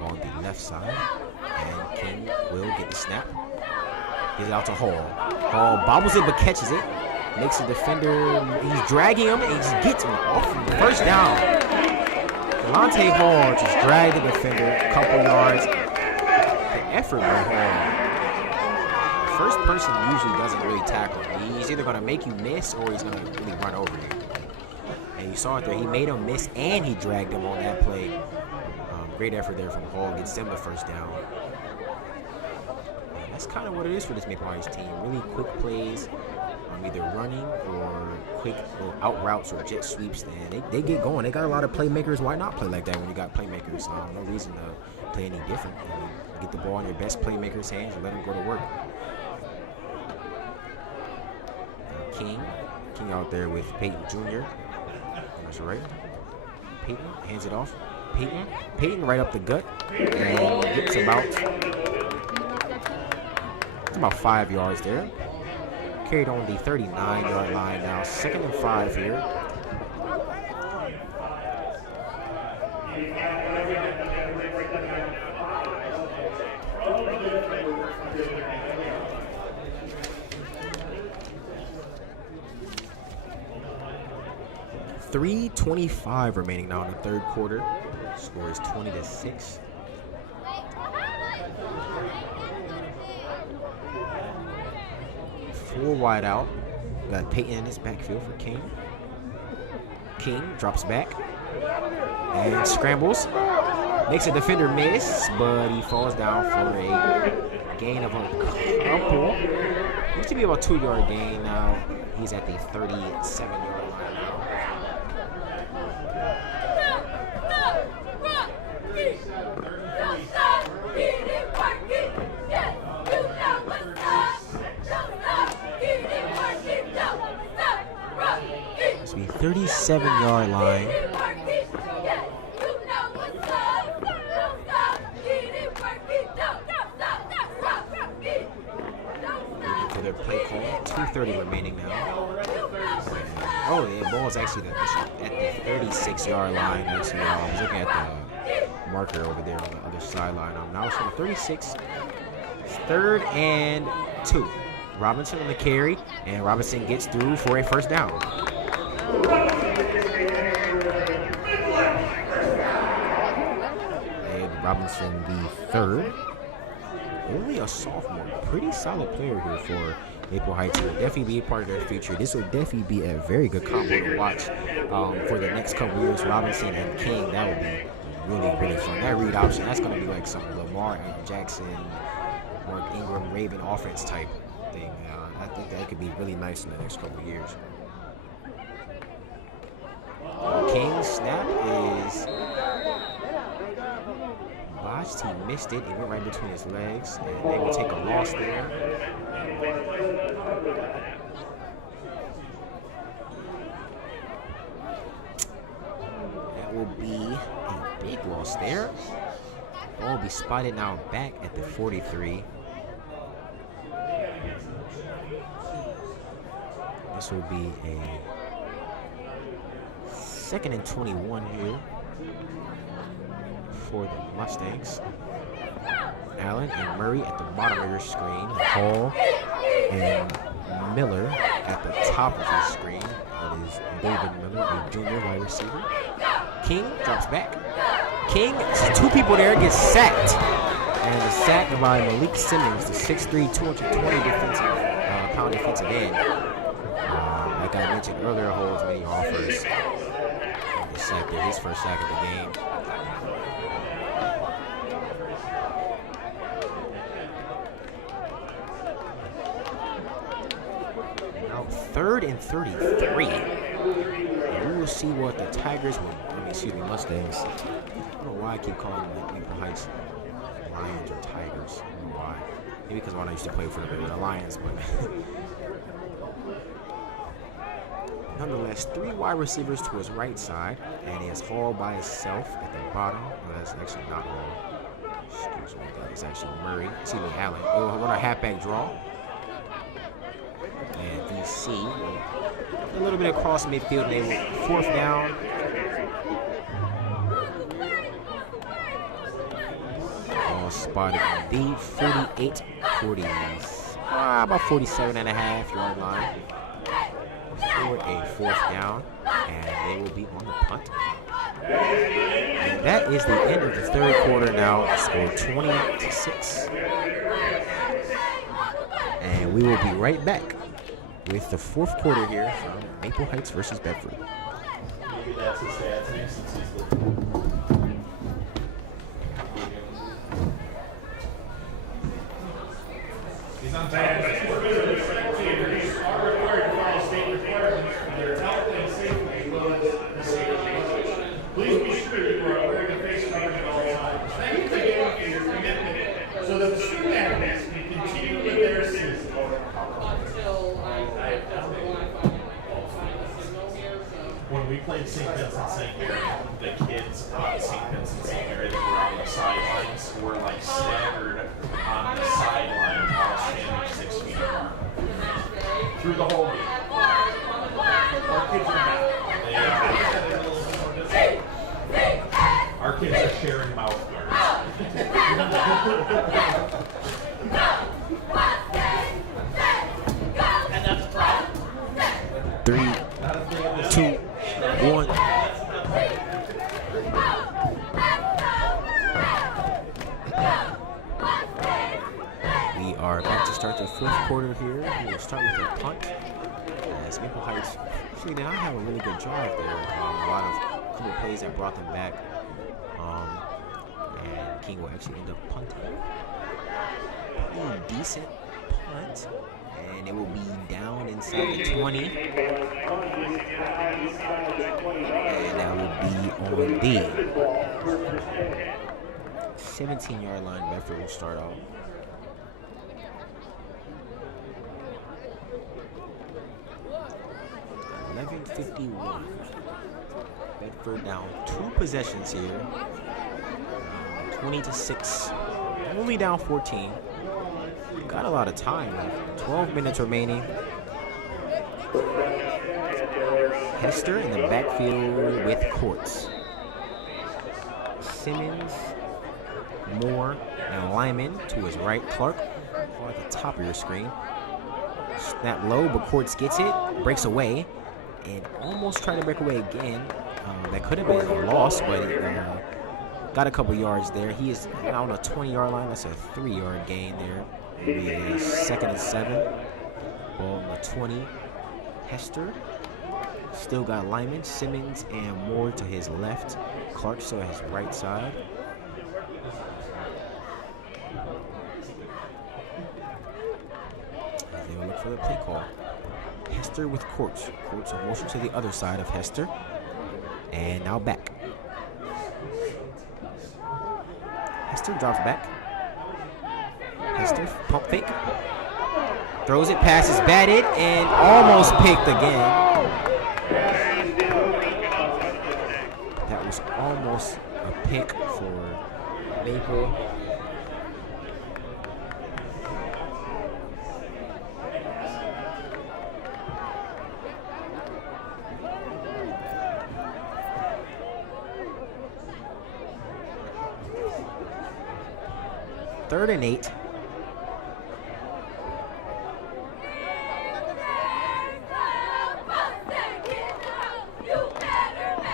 on the left side. And King will get the snap. Gives it out to Hall. Hall bobbles it but catches it. Makes a defender. He's dragging him and he just gets him off. First down. Delonte Hall just dragged the defender a couple yards. The effort by Hall. First person usually doesn't really tackle. He's either going to make you miss or he's going to really run over you. And you saw it there. He made him miss and he dragged him on that play. Great effort there from Hall. Gets them the first down. And that's kind of what it is for this Maple Heights team. Really quick plays, either running or quick little out routes or jet sweeps. And they get going. They got a lot of playmakers. Why not play like that when you got playmakers? No reason to play any different. Get the ball in your best playmakers' hands and let them go to work. King out there with Peyton Jr. That's right. Peyton hands it off. Peyton right up the gut and gets about 5 yards there. Carried on the 39-yard line now. 2nd and 5 here. .325 remaining now in the third quarter. Score is 20-6. Four wide out. Got Peyton in his backfield for King. King drops back and scrambles. Makes a defender miss, but he falls down for a gain of a couple. Used to be about 2-yard gain. Now he's at the 37-yard line now. This will be 37-yard line. For their play call, 2:30 remaining now. Oh, yeah, ball's actually at the 36-yard line. Actually, I was looking at the marker over there on the other sideline. Now it's for the 36. 3rd and 2. Robinson on the carry, and Robinson gets through for a first down. And Robinson the 3rd. Only a sophomore. Pretty solid player here for Maple Heights. Will definitely be a part of their future. This will definitely be a very good combo to watch for the next couple years. Robinson and King, that would be really, really fun. That read option, that's going to be like some Lamar and Jackson, Mark Ingram, Raven offense type thing. I think that could be really nice in the next couple of years. King's snap is botched. He missed it. It went right between his legs, and they will take a loss there. That will be a big loss there. Ball will be spotted now back at the 43. This will be a 2nd and 21 here for the Mustangs. Allen and Murray at the bottom of your screen. Hall and Miller at the top of your screen. That is David Miller, a junior wide receiver. King drops back. King, 2 people there, gets sacked. And the sack by Malik Simmons, the 6'3", 220 defensive end. Like I mentioned earlier, holds many offers. And the sack there, his first sack of the game. Now 3rd and 33. And we will see what the Tigers will, Mustangs. I don't know why I keep calling them Maple Heights Lions or Tigers. I don't know why. Maybe because when I used to play for the Lions, but nonetheless, 3 wide receivers to his right side, and he has Hall by himself at the bottom. Well, that's actually not Hall. Excuse me, that is actually Murray. Allen. We'll run a halfback draw. And VC, a little bit across midfield. They will 4th down. Ball spotted on the 48, 40, about 47.5-yard line. For a 4th down, and they will be on the punt. And that is the end of the 3rd quarter now. Score 20-6. And we will be right back with the 4th quarter here from Maple Heights versus Bedford. Maybe that's his dad's name since he's He's on top of Fans his are required to follow state requirements for their health and safety as well as the safety. Please be sure you are wearing a face covering at all times. Thank you again for your commitment so that the student athletes can continue with their season. Until I find the signal here, so. When we played St. Vincent St. Mary, the kids on St. Vincent St. Mary that were on the sidelines were like staggered on the sideline while standing 6 feet apart. Through the whole game. Our kids are back. Our kids are sharing mouth guards. And that's a problem. 3, 2, 1. We are about to start the fourth quarter here. We will start with a punt. As Maple Heights actually did not have a really good drive there. A lot of couple plays that brought them back. And King will actually end up punting. Pretty decent punt. And it will be down inside the 20. And that will be on the 17-yard line. Bedford will start off. .51. Bedford down 2 possessions here. 20-6. Only down 14. Got a lot of time left. 12 minutes remaining. Hester in the backfield with Courts. Simmons, Moore, and Lyman to his right. Clark at the top of your screen. Snap low, but Courts gets it, breaks away, and almost tried to break away again. That could have been a loss, but got a couple yards there. He is on a 20-yard line. That's a 3-yard gain there. Maybe a 2nd and 7. Ball on the 20. Hester. Still got Lyman, Simmons, and Moore to his left. Clark still at his right side. As they will look for the play call. Hester with Courts. Courts in motion to the other side of Hester. And now back. Hester drops back. Hester, pump fake. Throws it, passes, batted, and almost picked again. That was almost a pick for Maple. Third and 8.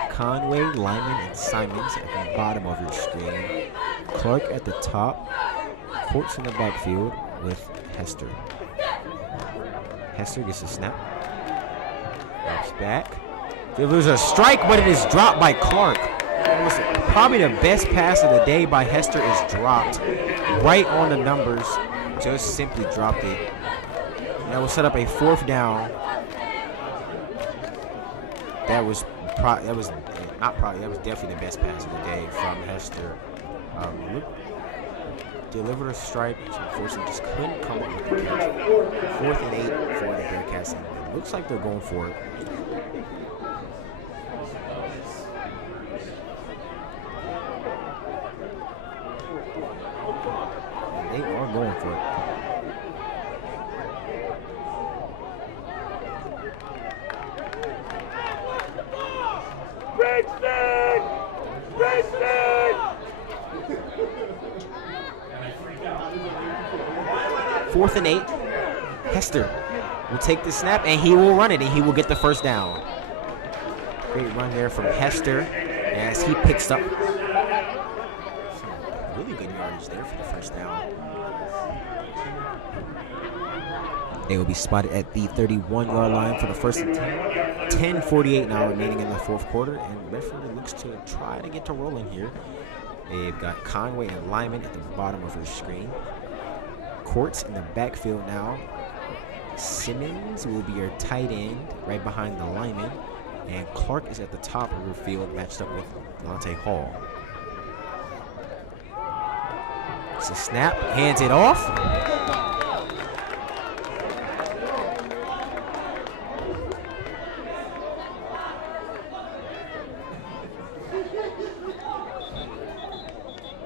Conway, Lyman, and Simons at the bottom of your screen. Clark at the top. Courts in the backfield with Hester. Hester gets a snap. Drops back. There's a strike, but it is dropped by Clark. Probably the best pass of the day by Hester is dropped. Right on the numbers. Just simply dropped it. That will set up a 4th down. That was definitely the best pass of the day from Hester. Delivered a strike, which unfortunately just couldn't come up with the catch. 4th and 8 for the Bearcats, and it looks like they're going for it. And they are going for it. Fourth and 8. Hester will take the snap, and he will run it, and he will get the 1st down. Great run there from Hester as he picks up some really good yardage there for the 1st down. They will be spotted at the 31-yard line for the 1st and 10. 10:48 now remaining in the 4th quarter, and Bedford looks to try to get to rolling here. They've got Conway and Lyman at the bottom of her screen. Courts in the backfield now. Simmons will be your tight end right behind the lineman. And Clark is at the top of your field matched up with Dante Hall. It's a snap, hands it off.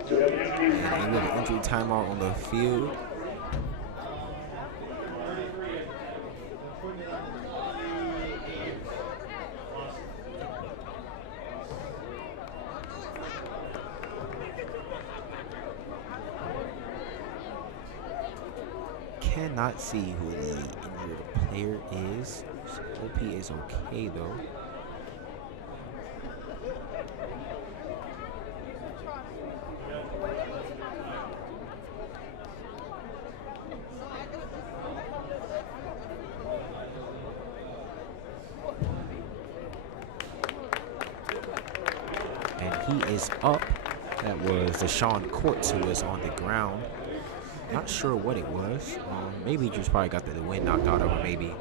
And we have an injury timeout on the field. Cannot see who the injured player is. Hope he is okay though. And he is up. That was Deshaun Courts who was on the ground. Not sure what it was. Maybe he just probably got the wind knocked out of him, maybe.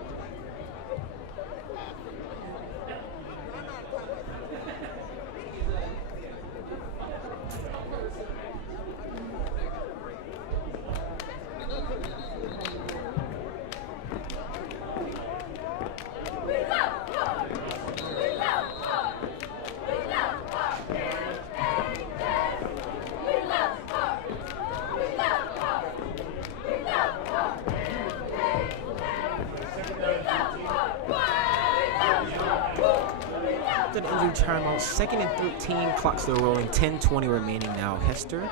After the injury timeout, 2nd and 13, clock still rolling, 10:20 remaining now. Hester,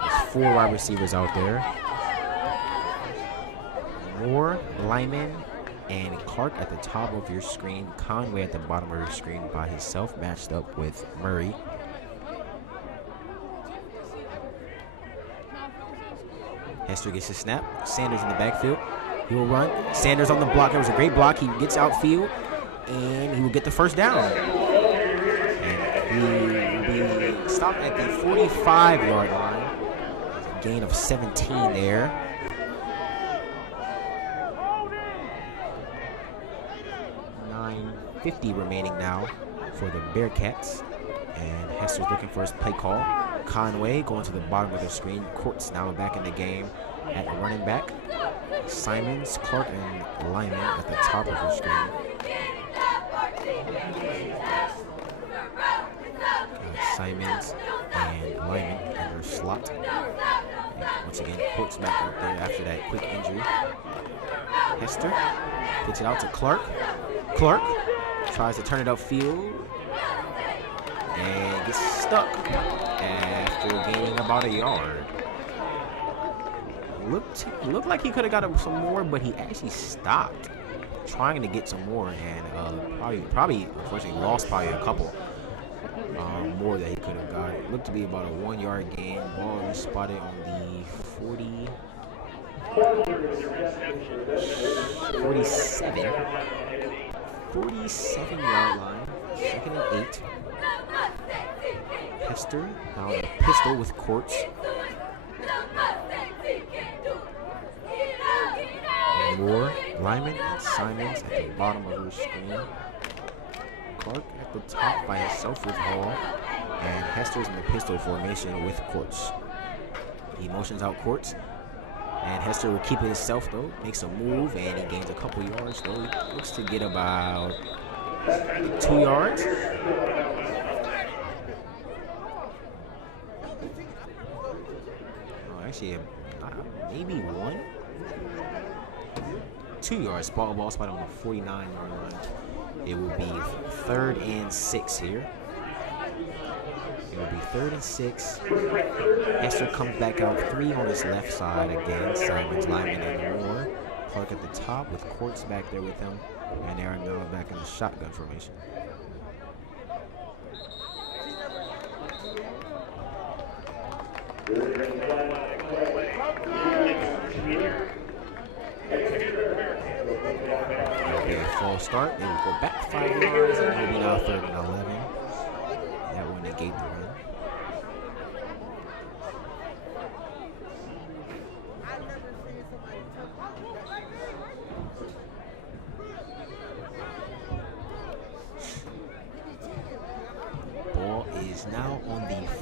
there's 4 wide receivers out there. Moore, Lyman, and Clark at the top of your screen. Conway at the bottom of your screen by himself, matched up with Murray. Hester gets his snap. Sanders in the backfield. He will run. Sanders on the block. It was a great block. He gets outfield, and he will get the first down. And he will be stopped at the 45-yard line. There's a gain of 17 there. .50 remaining now for the Bearcats. And Hester's looking for his play call. Conway going to the bottom of the screen. Courts now back in the game at running back. Simons, Clark, and Lyman at the top of the screen. Simons and Lyman in their slot. And once again, Courts back up there after that quick injury. Hester gets it out to Clark. Clark tries to turn it upfield and gets stuck after gaining about a yard. Looked like he could have got some more, but he actually stopped trying to get some more, and probably unfortunately lost probably a couple more that he could have got. It looked to be about a 1-yard gain. Ball was spotted on the 47-yard line. 2nd and 8. Hester now in a pistol with Courts. Moore, Lyman, and Simons at the bottom of your screen. Clark at the top by himself with Hall. And Hester's in the pistol formation with Courts. He motions out Courts. And Hester will keep it himself though. Makes a move and he gains a couple yards though. He looks to get about 2 yards. Oh, actually, maybe 1. 2 yards. Ball spot on the 49-yard line. It will be 3rd and 6 here. It will be 3rd and 6. Hester comes back out 3 on his left side again. Simons, Lyman, and Moore. Clark at the top with Courts back there with him. And they are now back in the shotgun formation. It'll be a false start. They will go back 5 yards, and it will be now 3rd and 11. That will negate the run.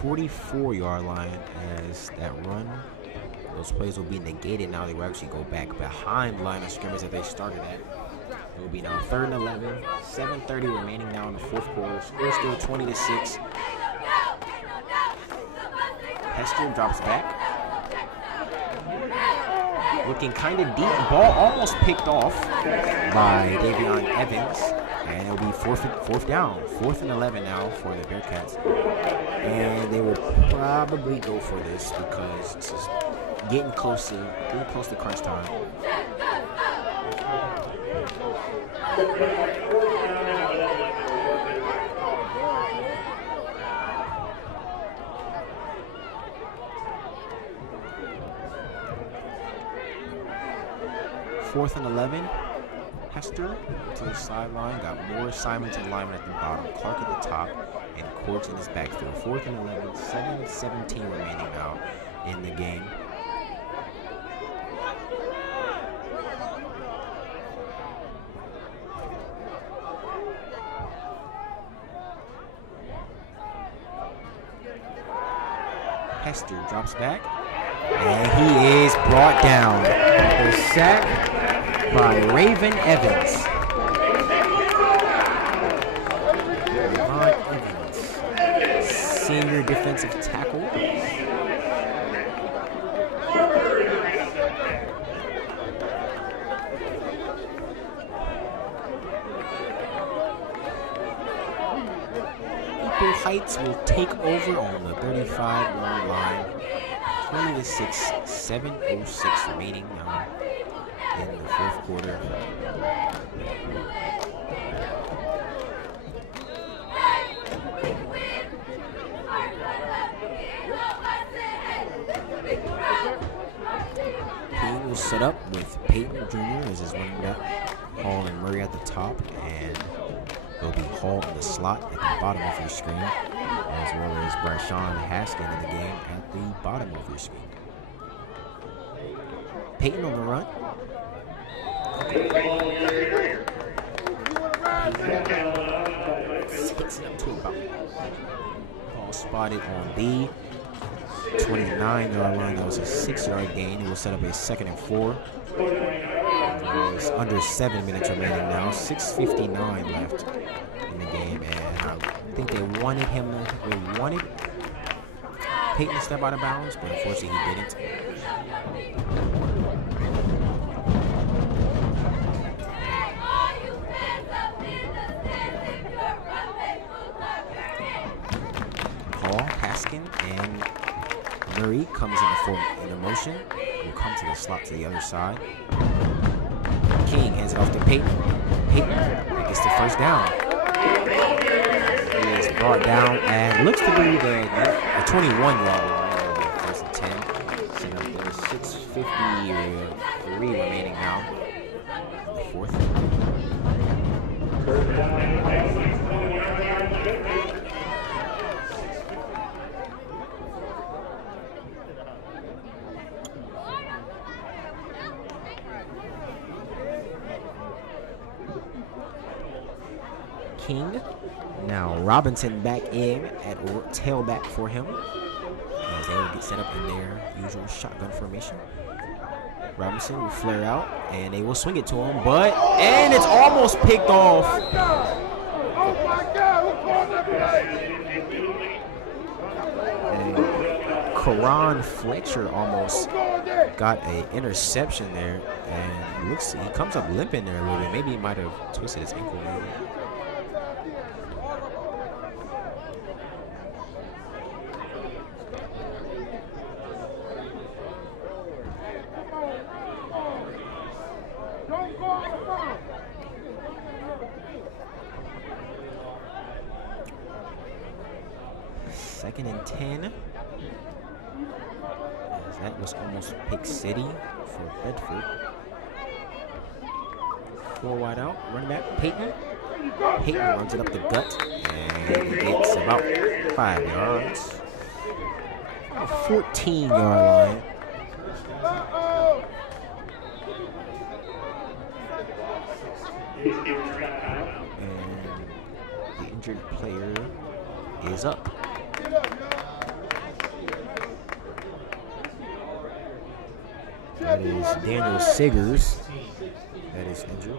44-yard line as that run. Those plays will be negated now. They will actually go back behind the line of scrimmage that they started at. It will be now 3rd and 11. 7:30 remaining now in the fourth quarter. Score still 20-6. Hester drops back. Looking kind of deep. Ball almost picked off by Davion Evans. And it'll be fourth down. 4th and 11 now for the Bearcats. And they will probably go for this because this is getting close to crunch time. Fourth and 11. Hester to the sideline. Got more Simons and Lyman at the bottom. Clark at the top. And Courts in his backfield. 4th and 11. 7:17 remaining now in the game. Hester drops back. And he is brought down. The sack by Raven Evans. Ron Evans, senior defensive tackle. Heights will take over on the 35-yard line. 20-6, 7:06 remaining now in the fourth quarter. King will set up with Peyton Jr. as his running back. Hall and Murray at the top, and it'll be Hall in the slot at the bottom of your screen, as well as Bryshawn Haskin in the game at the bottom of your screen. Peyton on the run. Takes it up to about. Ball spotted on the 29-yard line. That was a 6-yard gain. It will set up a 2nd and 4. It's under 7 minutes remaining now. 6:59 left in the game, and I think they wanted Peyton to step out of bounds, but unfortunately he didn't. Hall, Haskin, and Murray comes in the motion. Will come to the slot to the other side. King hands it off to Peyton. Peyton gets the first down. He is brought down and looks to be the 21-yard line. First and 10. Set up there. 6:53 remaining now in the fourth. King. Now Robinson back in at tailback for him as they will get set up in their usual shotgun formation. Robinson will flare out and they will swing it to him, and it's almost picked off. And Karan Fletcher almost got an interception there, and he comes up limping there a little bit. Maybe he might have twisted his ankle maybe. Second and 10. As that was almost pick city for Bedford. 4 wide out. Running back Peyton. Peyton runs it up the gut and he gets about 5 yards. 14-yard line. And the injured player is up. That is Daniel Siggers. That is injured.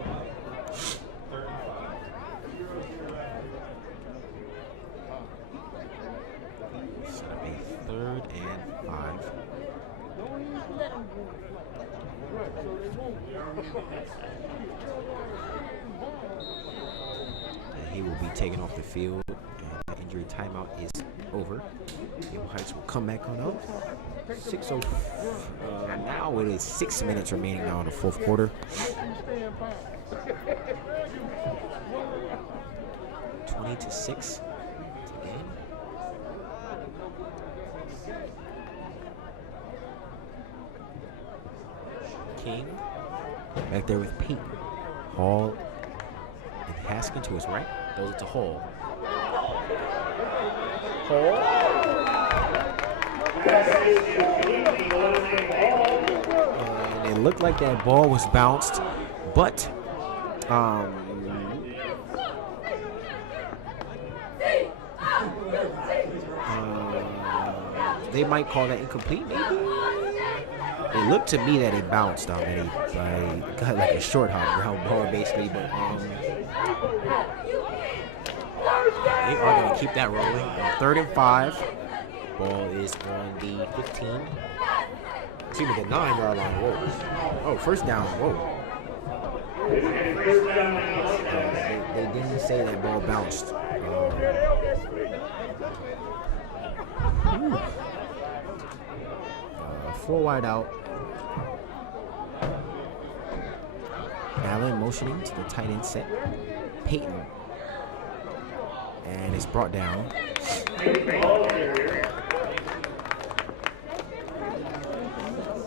Set up a 3rd and 5. And he will be taken off the field. And the injury timeout is over. Able Heights will come back on up. 6:04. Now it is 6 minutes remaining now in the 4th quarter. 20-6 to game. King back there with Peyton. Hall and Haskin to his right. Throws it to Hall. Hall. And it looked like that ball was bounced, but they might call that incomplete, maybe? It looked to me that it bounced, that he got like a short hop ground ball basically, but they are going to keep that rolling. 3rd and 5. Ball is on the 15. Excuse me, the 9-yard line. Whoa. Oh, first down. Whoa. They didn't say that ball bounced. 4 wide out. Allen motioning to the tight end set. Peyton. And it's brought down.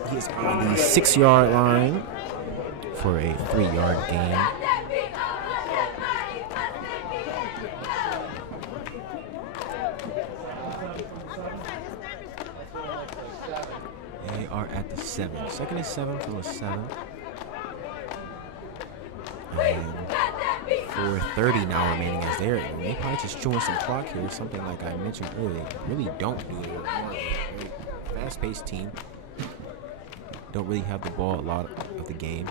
He is on the 6-yard line for a 3-yard gain. They are at the 7. 2nd and 7 from the 7. And 4:30 now remaining as they're in. They probably just chewing some clock here, something like I mentioned earlier. Really don't do it. Fast-paced team. Don't really have the ball a lot of the game.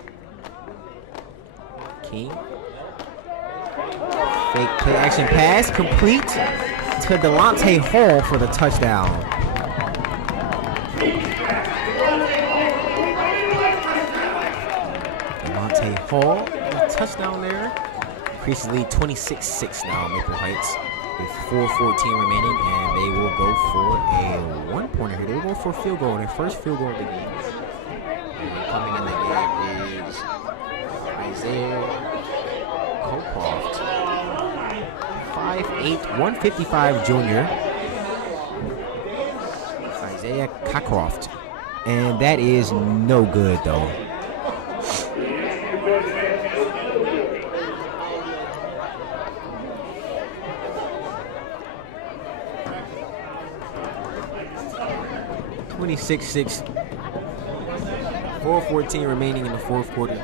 King. Fake play action pass complete to Delonte Hall for the touchdown. Delonte Hall, a touchdown there. Increases lead 26-6 now, Maple Heights, with 4:14 remaining, and they will go for a 1-pointer here. They will go for a field goal, their first field goal of the game. And coming in the game is Isaiah Cockcroft, 5'8", 155 junior. Isaiah Cockcroft, and that is no good though. (26-6). 4:14 remaining in the 4th quarter.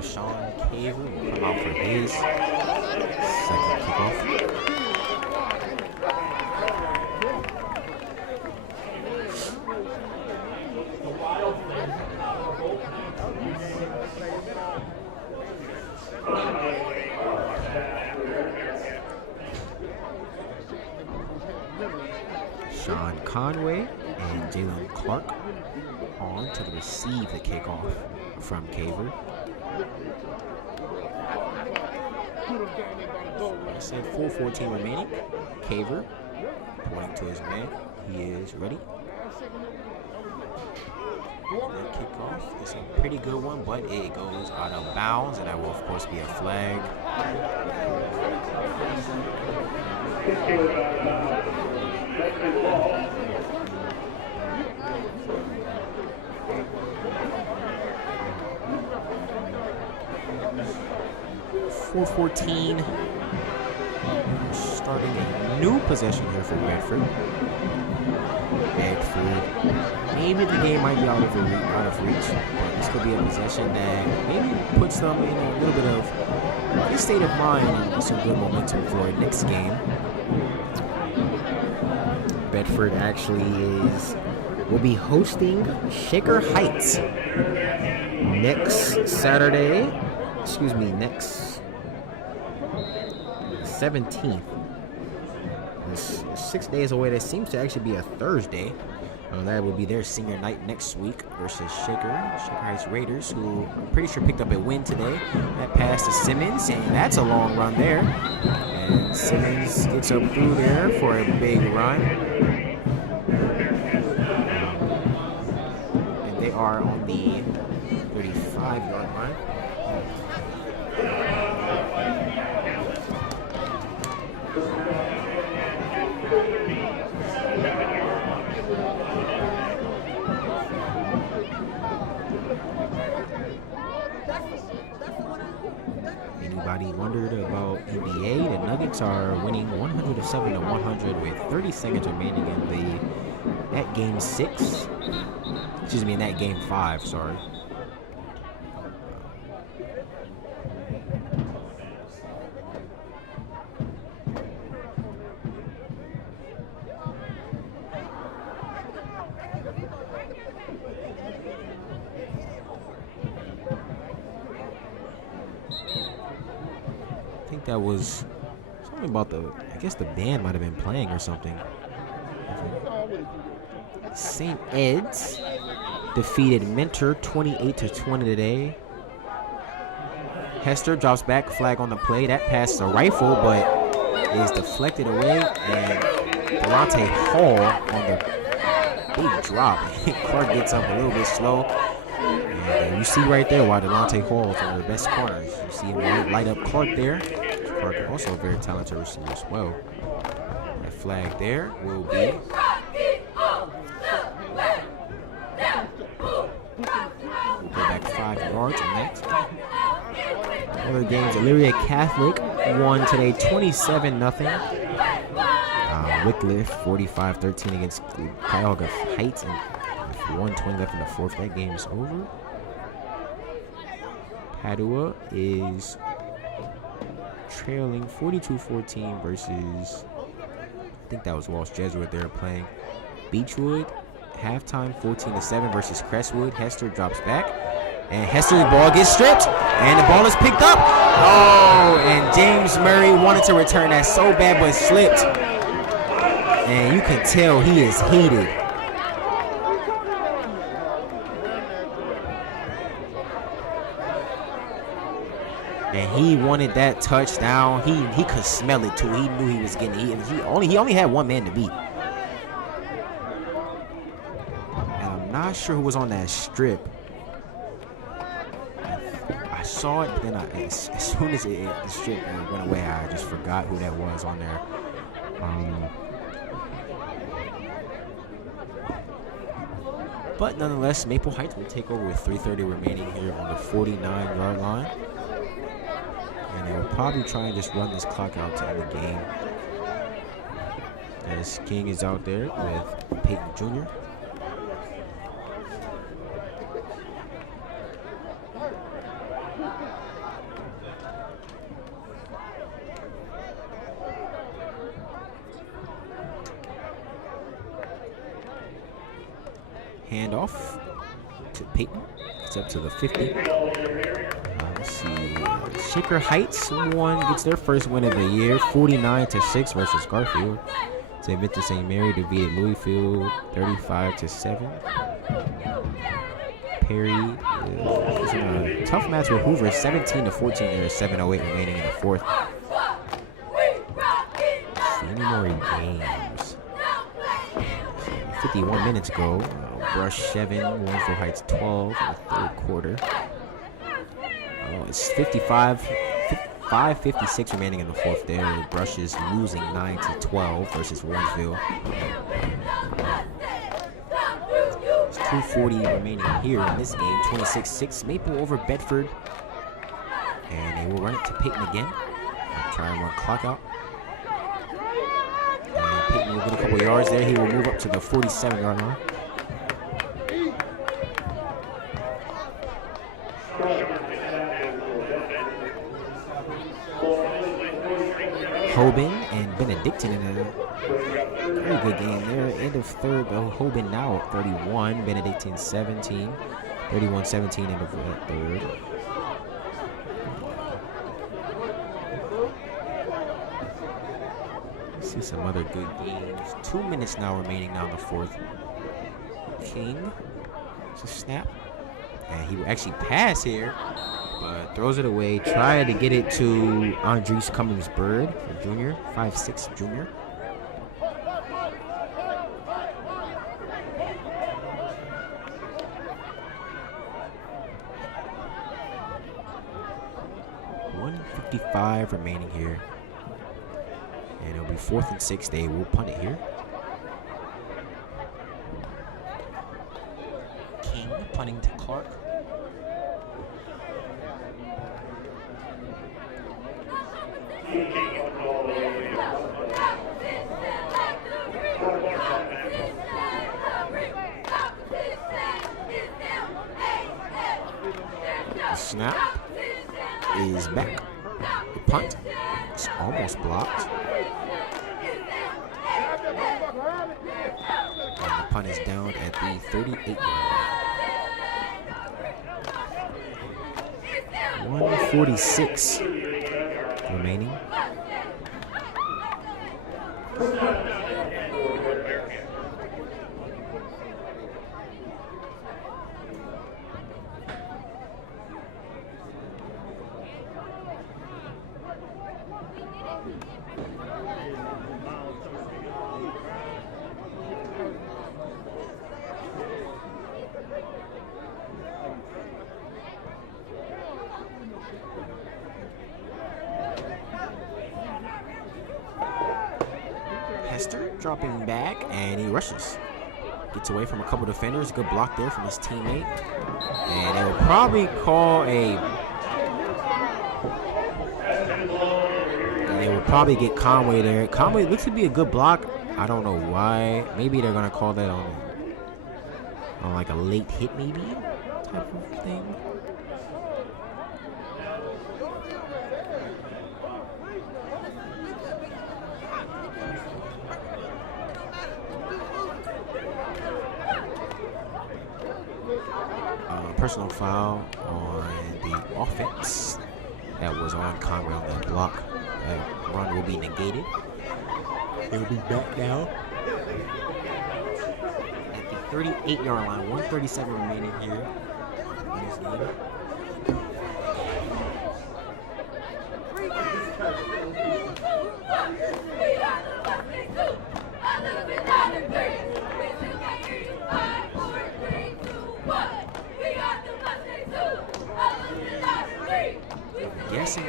Sean Caver will come out for his second kickoff. Sean Conway and Jalen Clark on to receive the kickoff from Caver. I said 4:14 remaining. Caver pointing to his man. He is ready. That kickoff is a pretty good one, but it goes out of bounds, and that will, of course, be a flag. .414. Starting a new possession here for Bedford. Maybe the game might be out of reach, but this could be a possession that maybe puts them in a little bit of a state of mind and some good momentum for next game. Bedford actually will be hosting Shaker Heights next Saturday. Excuse me, next 17th. It's 6 days away. That seems to actually be a Thursday. That will be their senior night next week versus Shaker Heights Raiders, who I'm pretty sure picked up a win today. That pass to Simmons, and that's a long run there. And Simmons gets up through there for a big run. And they are on the 35-yard line. Anybody wondered about NBA? The Nuggets are winning 107-100 with 30 seconds remaining in that game 6. Excuse me, in that game 5, sorry. That was something about I guess the band might have been playing or something. St. Ed's defeated Mentor 28-20 today. Hester drops back, flag on the play. That pass is a rifle, but is deflected away, and Delonte Hall on the big drop. Clark gets up a little bit slow. And you see right there why Delonte Hall is one of the best corners. You see him light up Clark there. Clark also a very talented receiver as well. That flag there will be we'll go back 5 yards on that. Other games, Elyria Catholic won today 27-0. Wycliffe 45-13 against Cuyahoga Heights, and 1:20 left in the fourth. That game is over. Padua is trailing 42-14 versus, I think that was Walsh Jesuit they were playing. Beechwood, halftime 14-7 versus Crestwood. Hester drops back, and Hester's ball gets stripped, and the ball is picked up. Oh, and James Murray wanted to return that so bad, but slipped. And you can tell he is heated. And he wanted that touchdown. He could smell it too. He knew he was getting it. He only had one man to beat. And I'm not sure who was on that strip. I saw it, but then as soon as the strip went away, I just forgot who that was on there. But nonetheless, Maple Heights will take over with 3:30 remaining here on the 49-yard line. And they will probably try and just run this clock out to end the game. As King is out there with Peyton Jr. Handoff to Peyton. It's up to the 50. Let's see. Shaker Heights gets their first win of the year, 49-6 versus Garfield. St. Vincent St. Mary defeated Louisville 35-7. Perry is in a tough match with Hoover, 17-14. There's 7:08 remaining in the fourth. Let's see any more games. 51 minutes ago, Brush 7, Warrensville Heights 12 in the third quarter. Oh, it's 5:56 remaining in the fourth there. Brush is losing 9-12 versus Warrensville. It's 2:40 remaining here in this game. 26-6 Maple over Bedford. And they will run it to Peyton again. Try and run clock out. And Peyton will get a couple yards there. He will move up to the 47-yard line. Hoban and Benedictine in a very good game there. End of third, Hoban now at 31, Benedictine 17, 31-17 end of third. See some other good games. 2 minutes now remaining now in the fourth. King, it's a snap, and he will actually pass here, but throws it away. Try to get it to Andres Cummings-Bird, a junior, 5'6" junior. .155 remaining here. And it'll be 4th and 6. They will punt it here. King punting to Clark. The snap is back. The punt is almost blocked. And the punt is down at the 38-yard line. 1:46 remaining. Hester dropping back, and he rushes. Gets away from a couple defenders. Good block there from his teammate. And they will probably call probably get Conway there. Conway looks to be a good block. I don't know why. Maybe they're gonna call that on like a late hit, maybe type of thing. Personal foul on the offense that was on Conway on that block. That run will be negated. It will be back now at the 38-yard line. 1:37 remaining here in this game. Guessing.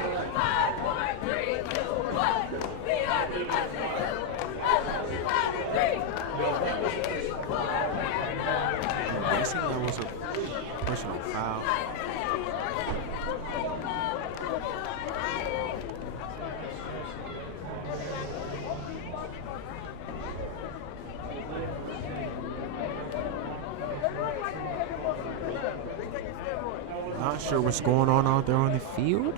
I'm guessing there was a personal foul. Not sure what's going on out there on the field.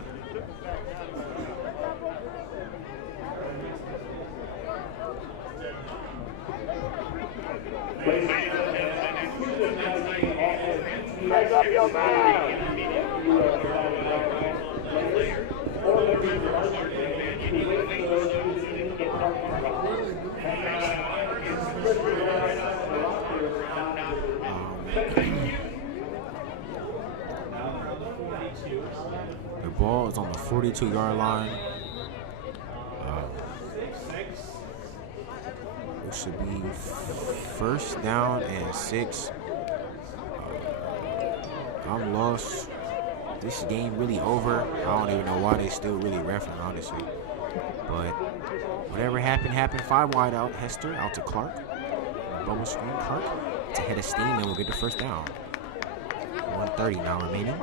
The ball is on the 42-yard line. It should be 1st down and 6. I'm lost. This game really over. I don't even know why they still really reffing, honestly. But whatever happened, happened. 5 wide out. Hester out to Clark. Bubble screen. Clark to head of steam, and we'll get the first down. 1:30 now remaining.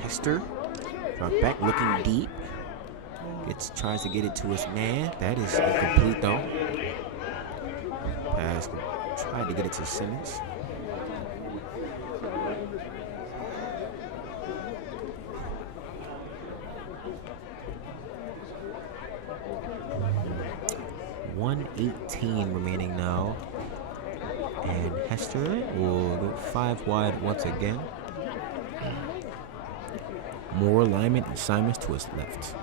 Hester, drop back, looking deep. Tries to get it to his man. That is incomplete though. Pass. Tried to get it to Simmons. $1:18 remaining now. And Hester will go 5 wide once again. More alignment and Simons to his left.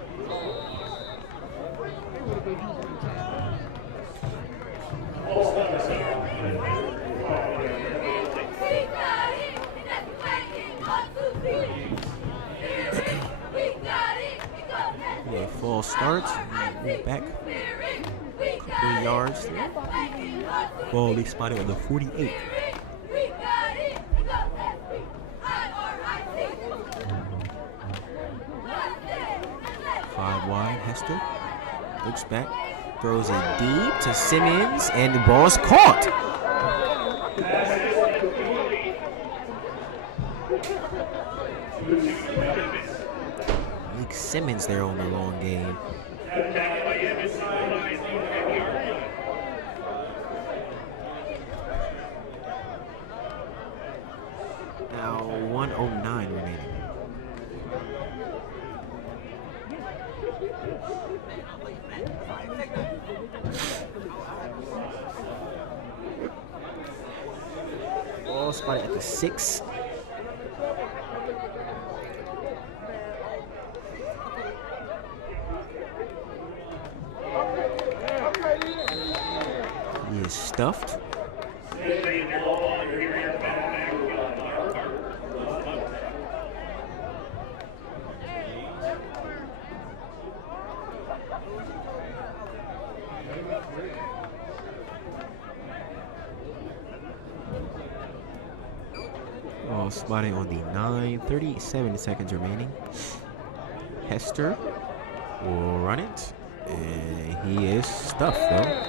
Yeah, false starts. Back. Couple yards. Ball they spotted on the 48. Wide, Hester looks back, throws it deep to Simmons, and the ball is caught. Nick Simmons there on the long game. Now 1:09 remaining. Ball spotted at the 6. He is stuffed. Spotting on the 9, 37 seconds remaining. Hester will run it, and he is stuffed though.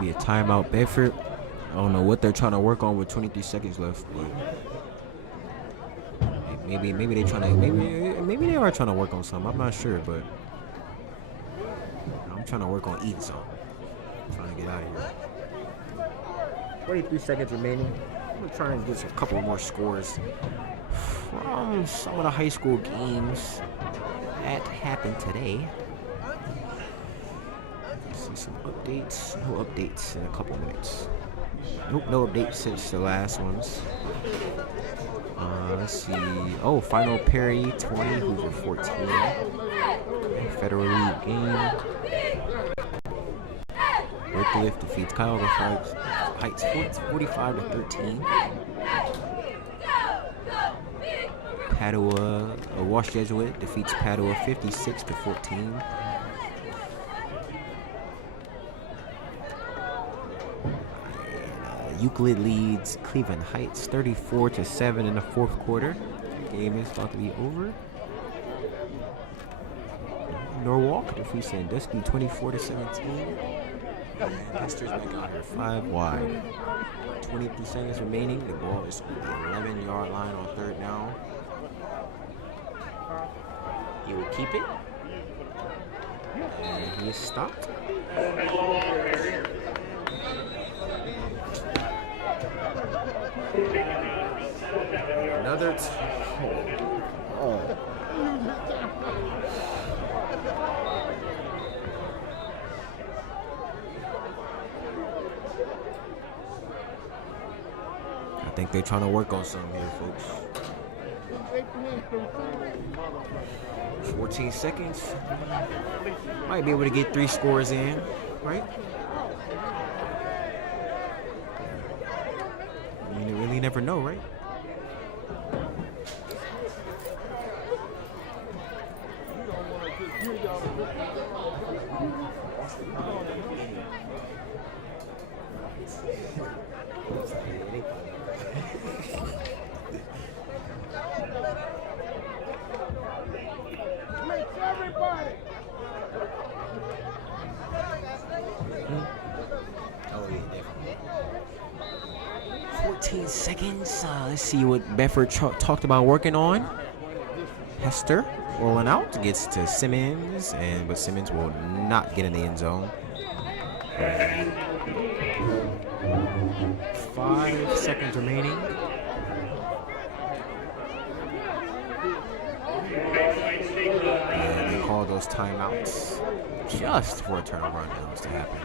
Be a timeout, Bedford. I don't know what they're trying to work on with 23 seconds left, but maybe they trying to maybe they are trying to work on something. I'm not sure, but I'm trying to work on eating something. I'm trying to get out of here. 23 seconds remaining. I'm gonna try and get a couple more scores from some of the high school games that happened today. Some updates. No updates in a couple minutes. Nope, no updates since the last ones. Let's see. Oh, final Perry 20, Hoover 14. Federal League game. Wycliffe defeats Cuyahoga Heights 45-13. Padua, Wash Jesuit defeats Padua 56-14. Euclid leads Cleveland Heights 34-7 in the 4th quarter. The game is about to be over. Norwalk defeats Sandusky 24-17. And Hester's back out here 5 wide. 23 seconds remaining. The ball is on the 11-yard line on 3rd down. He will keep it. And he is stopped. Another. Oh. I think they're trying to work on something here, folks. 14 seconds. Might be able to get 3 scores in, right? You really never know, right? Oh, yeah, definitely. 14 seconds. Let's see what Bedford talked about working on. Hester rolling out, gets to Simmons, but Simmons will not get in the end zone. 5 seconds remaining. And they call those timeouts just for a turnover on downs to happen.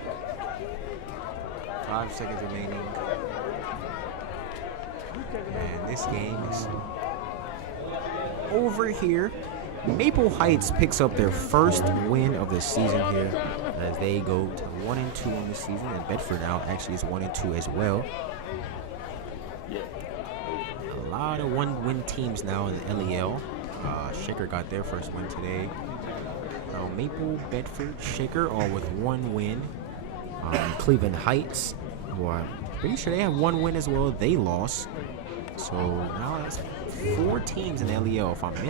5 seconds remaining. And this game is over here. Maple Heights picks up their first win of the season here as they go to 1-2 on the season, and Bedford now actually is 1-2 as well. A lot of one-win teams now in the LEL. Shaker got their first win today. Maple, Bedford, Shaker all with 1 win. Cleveland Heights, who I'm pretty sure they have 1 win as well, they lost. So now that's 4 teams in the LEL if I'm missing.